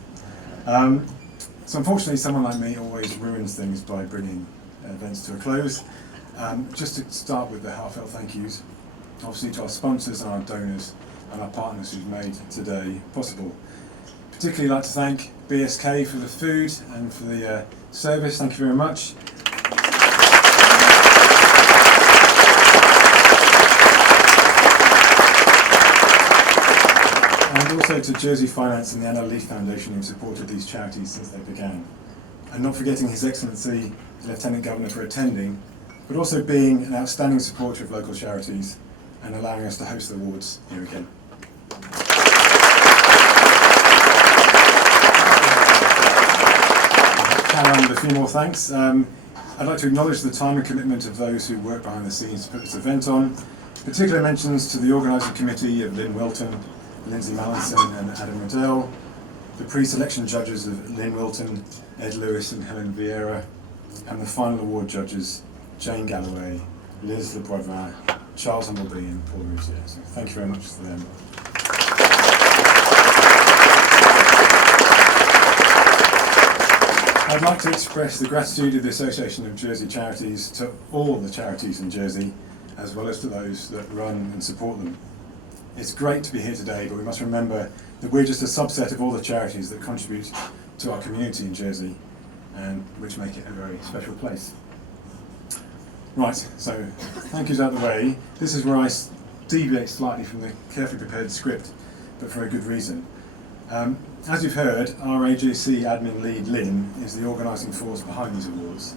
So unfortunately, someone like me always ruins things by bringing events to a close. Just to start with the heartfelt thank yous, obviously to our sponsors and our donors and our partners who've made today possible. Particularly like to thank BSK for the food and for the service. Thank you very much. And also to Jersey Finance and the Anna Leaf Foundation, who supported these charities since they began. And not forgetting His Excellency, the Lieutenant Governor, for attending, but also being an outstanding supporter of local charities and allowing us to host the awards here again. Carry on with a few more thanks. I'd like to acknowledge the time and commitment of those who work behind the scenes to put this event on. Particular mentions to the organising committee of Lynn Wilton, Lindsay Mallinson and Adam Riddell, the pre-selection judges of Lynn Wilton, Ed Lewis and Helen Vieira, and the final award judges Jane Galloway, Liz Leboivin, Charles Humbleby and Paul Routier. So thank you very much to them. I'd like to express the gratitude of the Association of Jersey Charities to all the charities in Jersey, as well as to those that run and support them. It's great to be here today, but we must remember that we're just a subset of all the charities that contribute to our community in Jersey, and which make it a very special place. Right, so thank yous out of the way. This is where I deviate slightly from the carefully prepared script, but for a good reason. As you've heard, our AJC admin lead, Lynn, is the organising force behind these awards.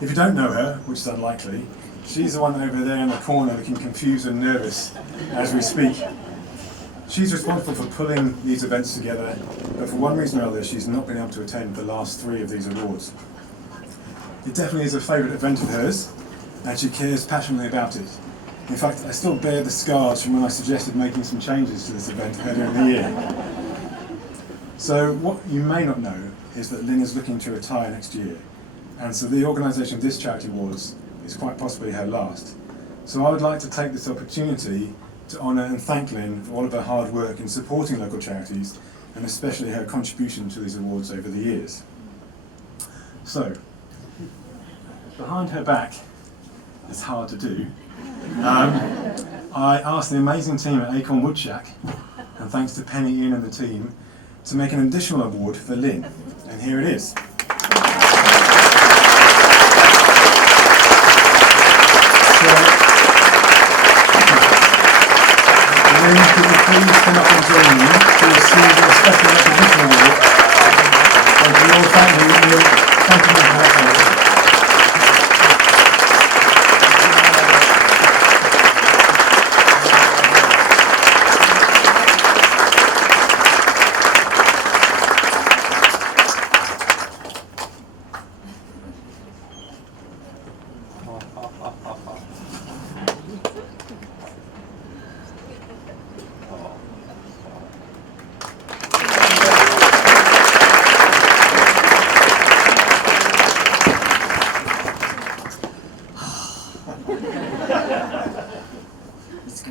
If you don't know her, which is unlikely, she's the one over there in the corner looking confused and nervous as we speak. She's responsible for pulling these events together, but for one reason or other, she's not been able to attend the last 3 of these awards. It definitely is a favourite event of hers, and she cares passionately about it. In fact, I still bear the scars from when I suggested making some changes to this event earlier in the year. So what you may not know is that Lynn is looking to retire next year, and so the organisation of this charity awards is quite possibly her last. So I would like to take this opportunity to honour and thank Lynn for all of her hard work in supporting local charities, and especially her contribution to these awards over the years. So, behind her back, it's hard to do, I asked the amazing team at Acorn Woodshack, and thanks to Penny, Ian and the team, to make an additional award for Lynn, and here it is. Lynn, could you please come up and join me to receive a special recognition award? And we all thank you for that.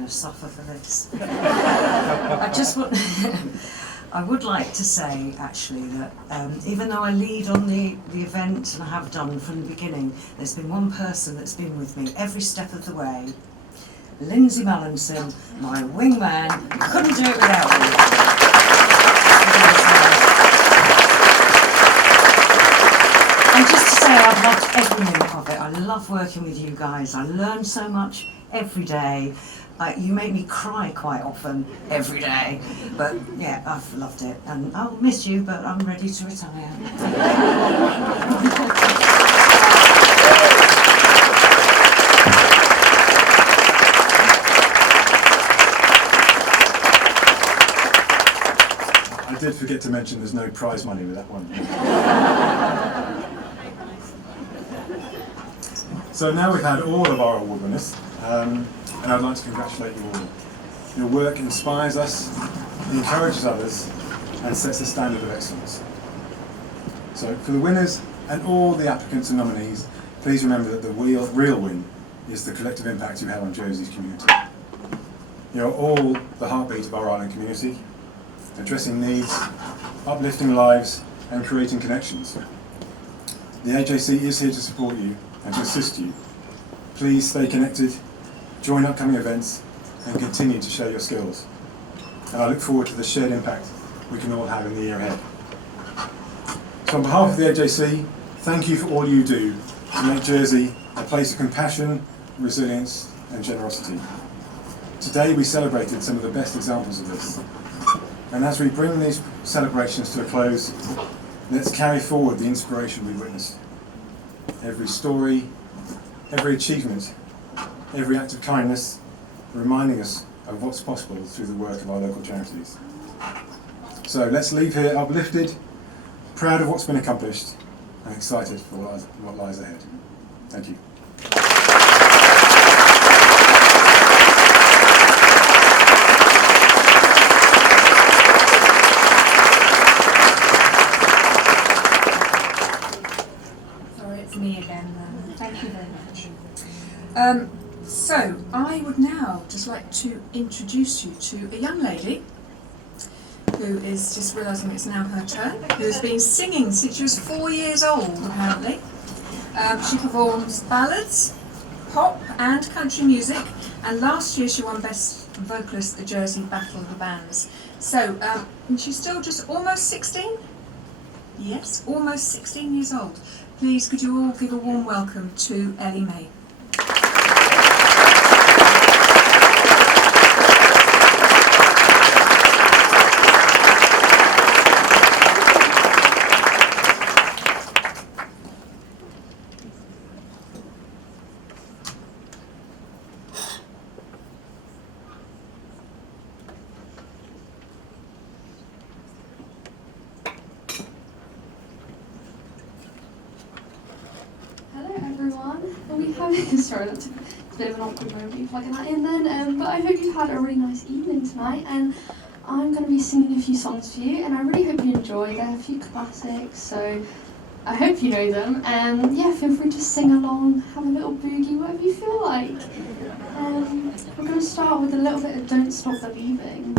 Suffer for this. I would like to say actually that even though I lead on the event, and I have done from the beginning, there's been one person that's been with me every step of the way. Lindsay Mallinson, my wingman, couldn't do it without me. loved every minute of it. I love working with you guys. I learn so much every day. You make me cry quite often every day. But yeah, I've loved it. And I'll miss you, but I'm ready to retire. I did forget to mention there's no prize money with that one. So now we've had all of our award winners, and I'd like to congratulate you all. Your work inspires us, encourages others, and sets a standard of excellence. So for the winners and all the applicants and nominees, please remember that the real win is the collective impact you have on Jersey's community. You're all the heartbeat of our island community, addressing needs, uplifting lives, and creating connections. The AJC is here to support you and to assist you. Please stay connected, join upcoming events, and continue to share your skills. And I look forward to the shared impact we can all have in the year ahead. So on behalf of the AJC, thank you for all you do to make Jersey a place of compassion, resilience, and generosity. Today we celebrated some of the best examples of this. And as we bring these celebrations to a close, let's carry forward the inspiration we witnessed. Every story, every achievement, every act of kindness, reminding us of what's possible through the work of our local charities. So let's leave here uplifted, proud of what's been accomplished, and excited for what lies ahead. Thank you. Me again. Thank you very much. So I would now just like to introduce you to a young lady who is just realising it's now her turn, who has been singing since she was 4 years old, apparently. She performs ballads, pop and country music, and last year she won Best Vocalist at the Jersey Battle of the Bands. So, and she's still just almost 16? Yes, almost 16 years old. Please, could you all give a warm welcome to Ellie May. Sorry, that's a bit of an awkward moment to be plugging that in then, but I hope you've had a really nice evening tonight, and I'm going to be singing a few songs for you, and I really hope you enjoy. They're a few classics, so I hope you know them, and yeah, feel free to sing along, have a little boogie, whatever you feel like. We're going to start with a little bit of Don't Stop Believing.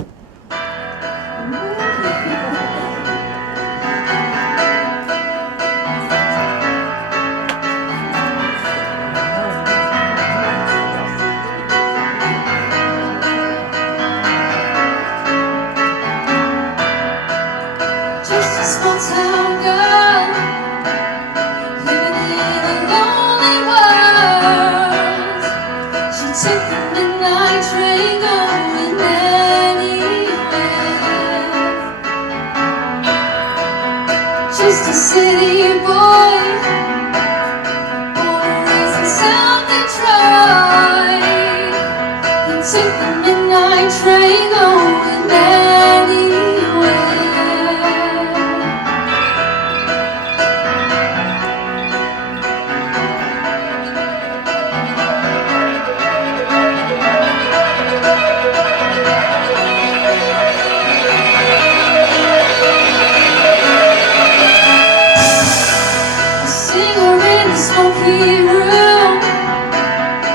Just a city boy, born and raised in South Detroit. He took the midnight train going anywhere. Smoky room,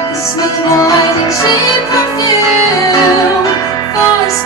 the smooth wine and cheap perfume, forest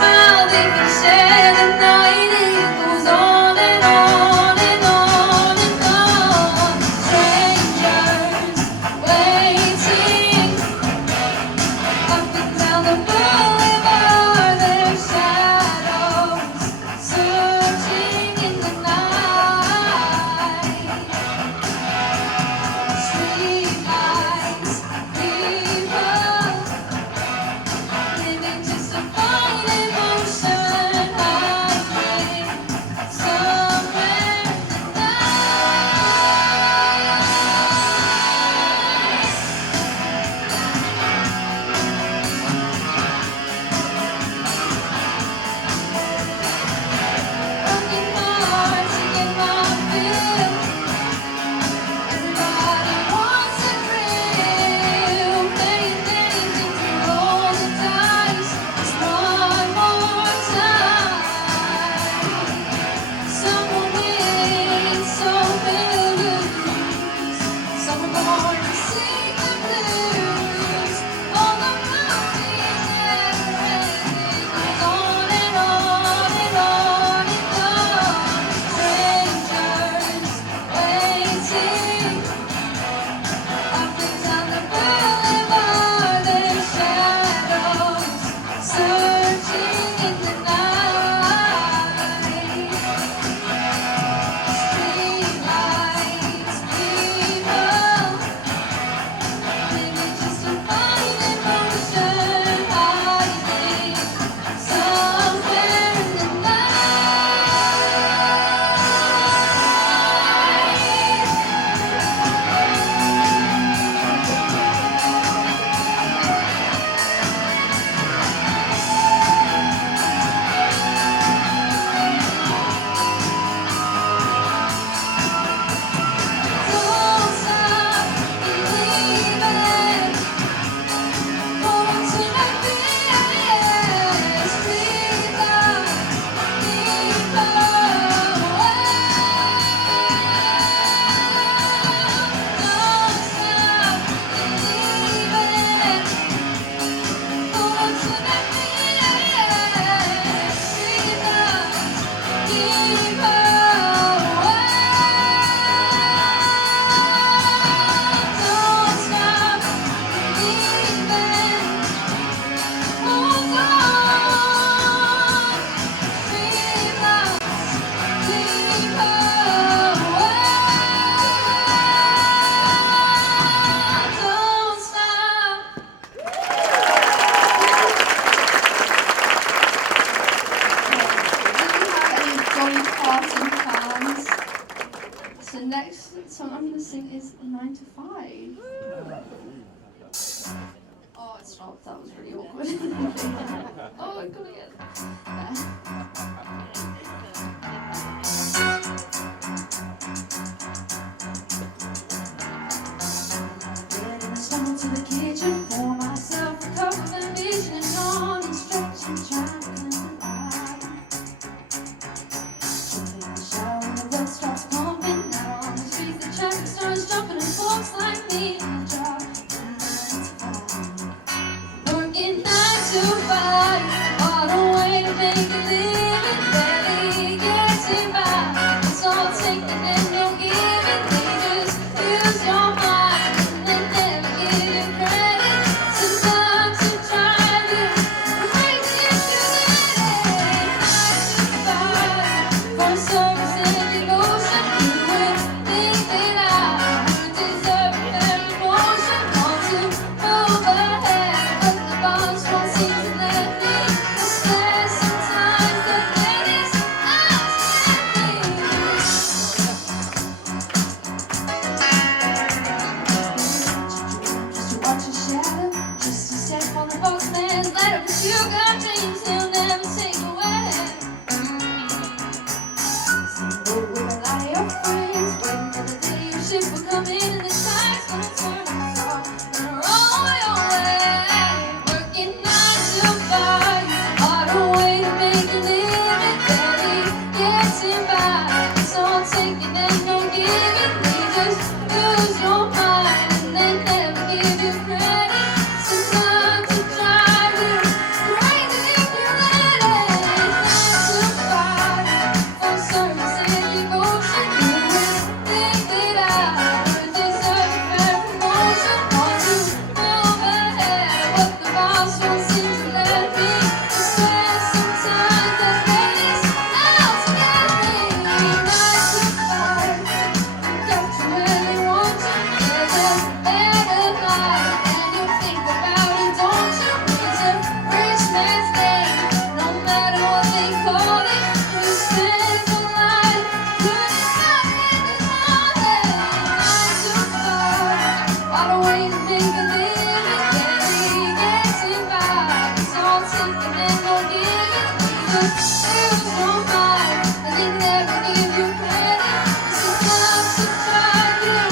keep away. Don't stop believing. Hold on. Dream lots, keep away. Don't stop. Dolly Parton fans. So next song I'm going to sing is 9 to 5. Oh, it stopped. That was really awkward. Oh, I got it again. Getting a stumble to the kitchen, pour myself a cup of ambition and yawn and stretch and try to come alive. Jump in the shower and the blood starts pumping. Out on the street, the traffic starts jumping, and folks like me in the job. 9 to 5. Working 9 to 5, what a way to make a living. Barely getting by. It's all taken and no giving. They just use your mind and they never give you credit. Sometimes they drive you crazy if you let it. 9 to 5, for service and devotion. You would think that I would deserve a fair promotion. Want to move ahead, but the boss won't seem to let me. Instead, sometimes the ladies ask me. Just to watch your shadow, just to step on the boxman's ladder. But you got dreams he'll never take away. So with a lot of your friends, waiting for the day your ship will come in and the tide's gonna turn us all and roll your way. Working 9 to 5, hard a way to make a living. Barely getting by. It's all taking and no giving. They just use your mind and they never give you credit. Sometimes it drives you crazy if you let it. 9 to 5, for service and devotion. You would think that I would deserve a fair promotion. Want to move ahead, but the boss won't seem to let me. Instead, sometimes the ladies out to get me. 9 to 5, got you where they want you. There's a better life, and you think about it, don't you? It's a rich man's day, no matter what they call it. You spend your life doing something that's hard. 9 to 5, what a way to make a living. Barely getting by. It's all taken and no giving. You just use your mind, and they never give you credit. It's enough to drive you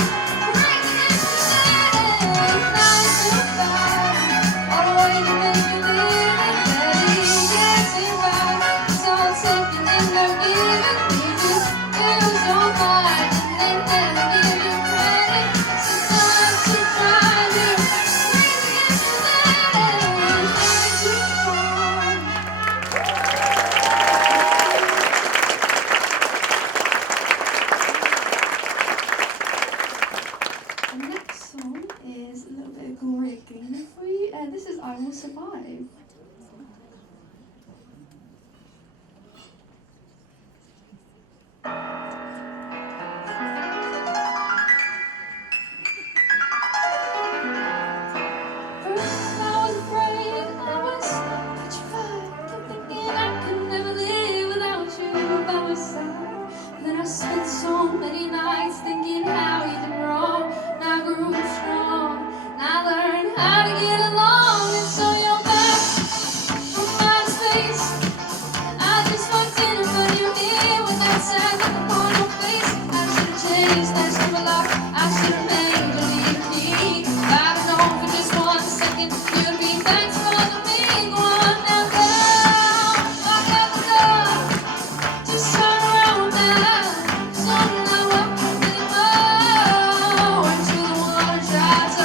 crazy if you let it. 9 to 5, what a way to make a living. Barely getting by. It's all taken and no giving. You just use your mind, and they never give you credit. It's enough to drive you crazy if you let it. 9 to 5. The next song is a little bit of Gloria Gaynor for you. This is I Will Survive. First I was afraid, I was petrified. Kept thinking I could never live without you by my side. Then I spent so many nights thinking how you did wrong. And I grew strong, and I learned how to get along. And so you're back from outer space. I just walked in and put you here with that sad look on your face. I should have changed that super lock. I should have made you leave me. If I'd have known for just 1 second, you'd be thanks for the big one. Now go, walk out the door. Just turn around now. So now what can we know? Into the water, try to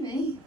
me.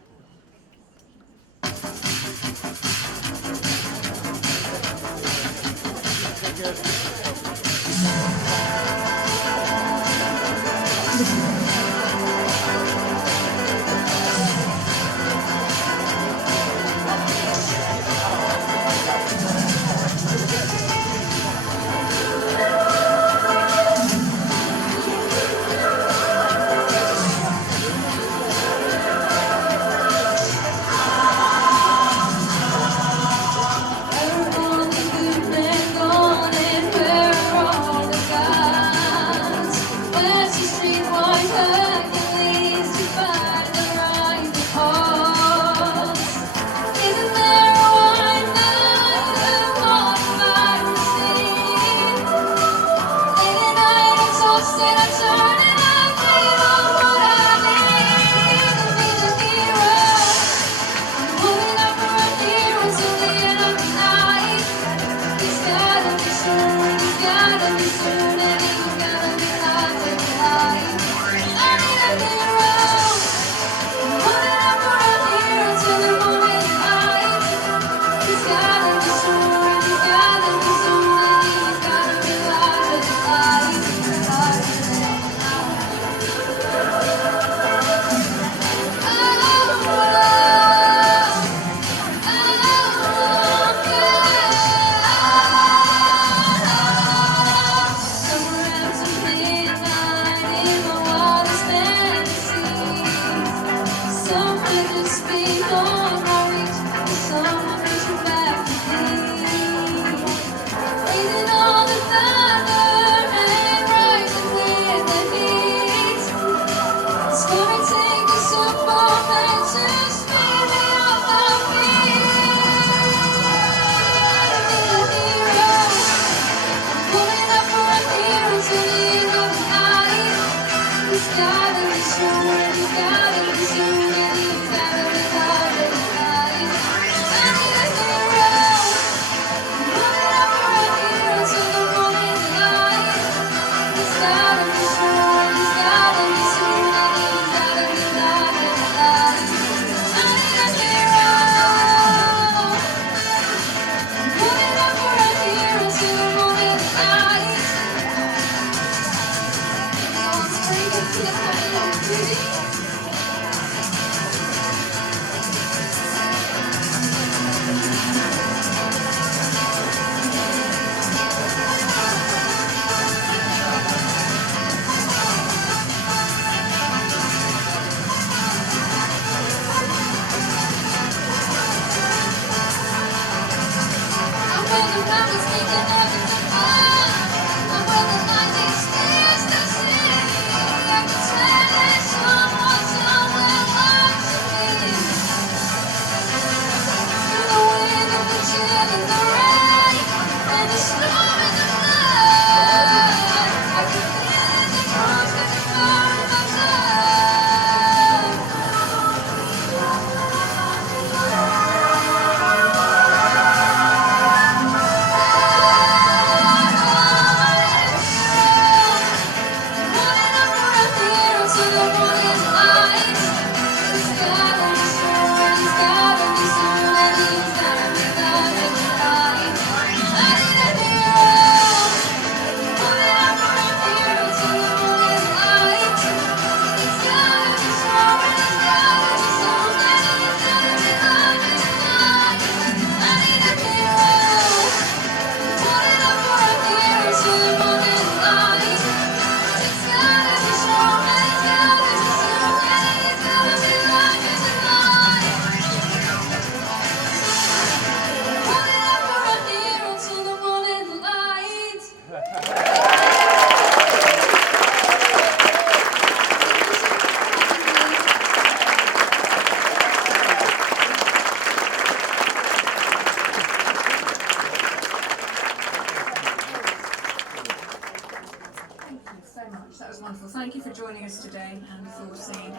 That was wonderful. Thank you for joining us today and for singing.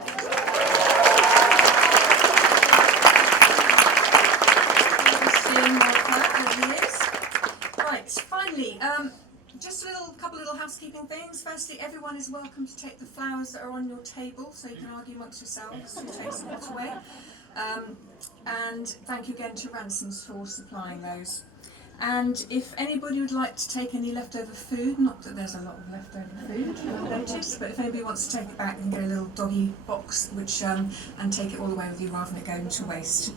Right, finally, just a couple little housekeeping things. Firstly, everyone is welcome to take the flag flowers that are on your table, so you can argue amongst yourselves who takes what away. And thank you again to Ransoms for supplying those. And if anybody would like to take any leftover food, not that there's a lot of leftover food, you'll notice, but if anybody wants to take it back, you can get a little doggy box which and take it all away with you rather than it going to waste.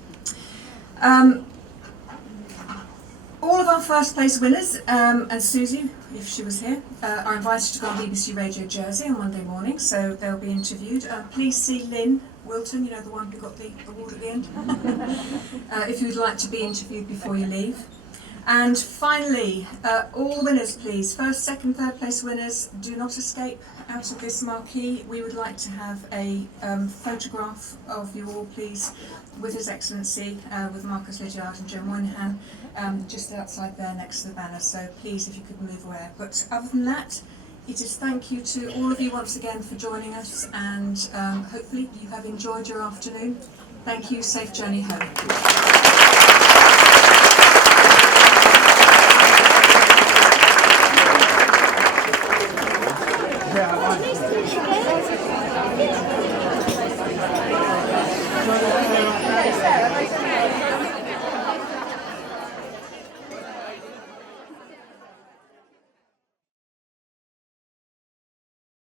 All of our first place winners, and Susie, if she was here, are invited to go on BBC Radio Jersey on Monday morning, so they'll be interviewed. Please see Lynn Wilton, you know, the one who got the award at the end, if you would like to be interviewed before you leave. And finally, all winners please, first, second, third place winners, do not escape out of this marquee. We would like to have a photograph of you all please, with His Excellency, with Marcus Lydiard and Joe Moynihan, just outside there next to the banner, so please if you could move away. But other than that, it is thank you to all of you once again for joining us, and hopefully you have enjoyed your afternoon. Thank you, safe journey home. Yeah, I like it.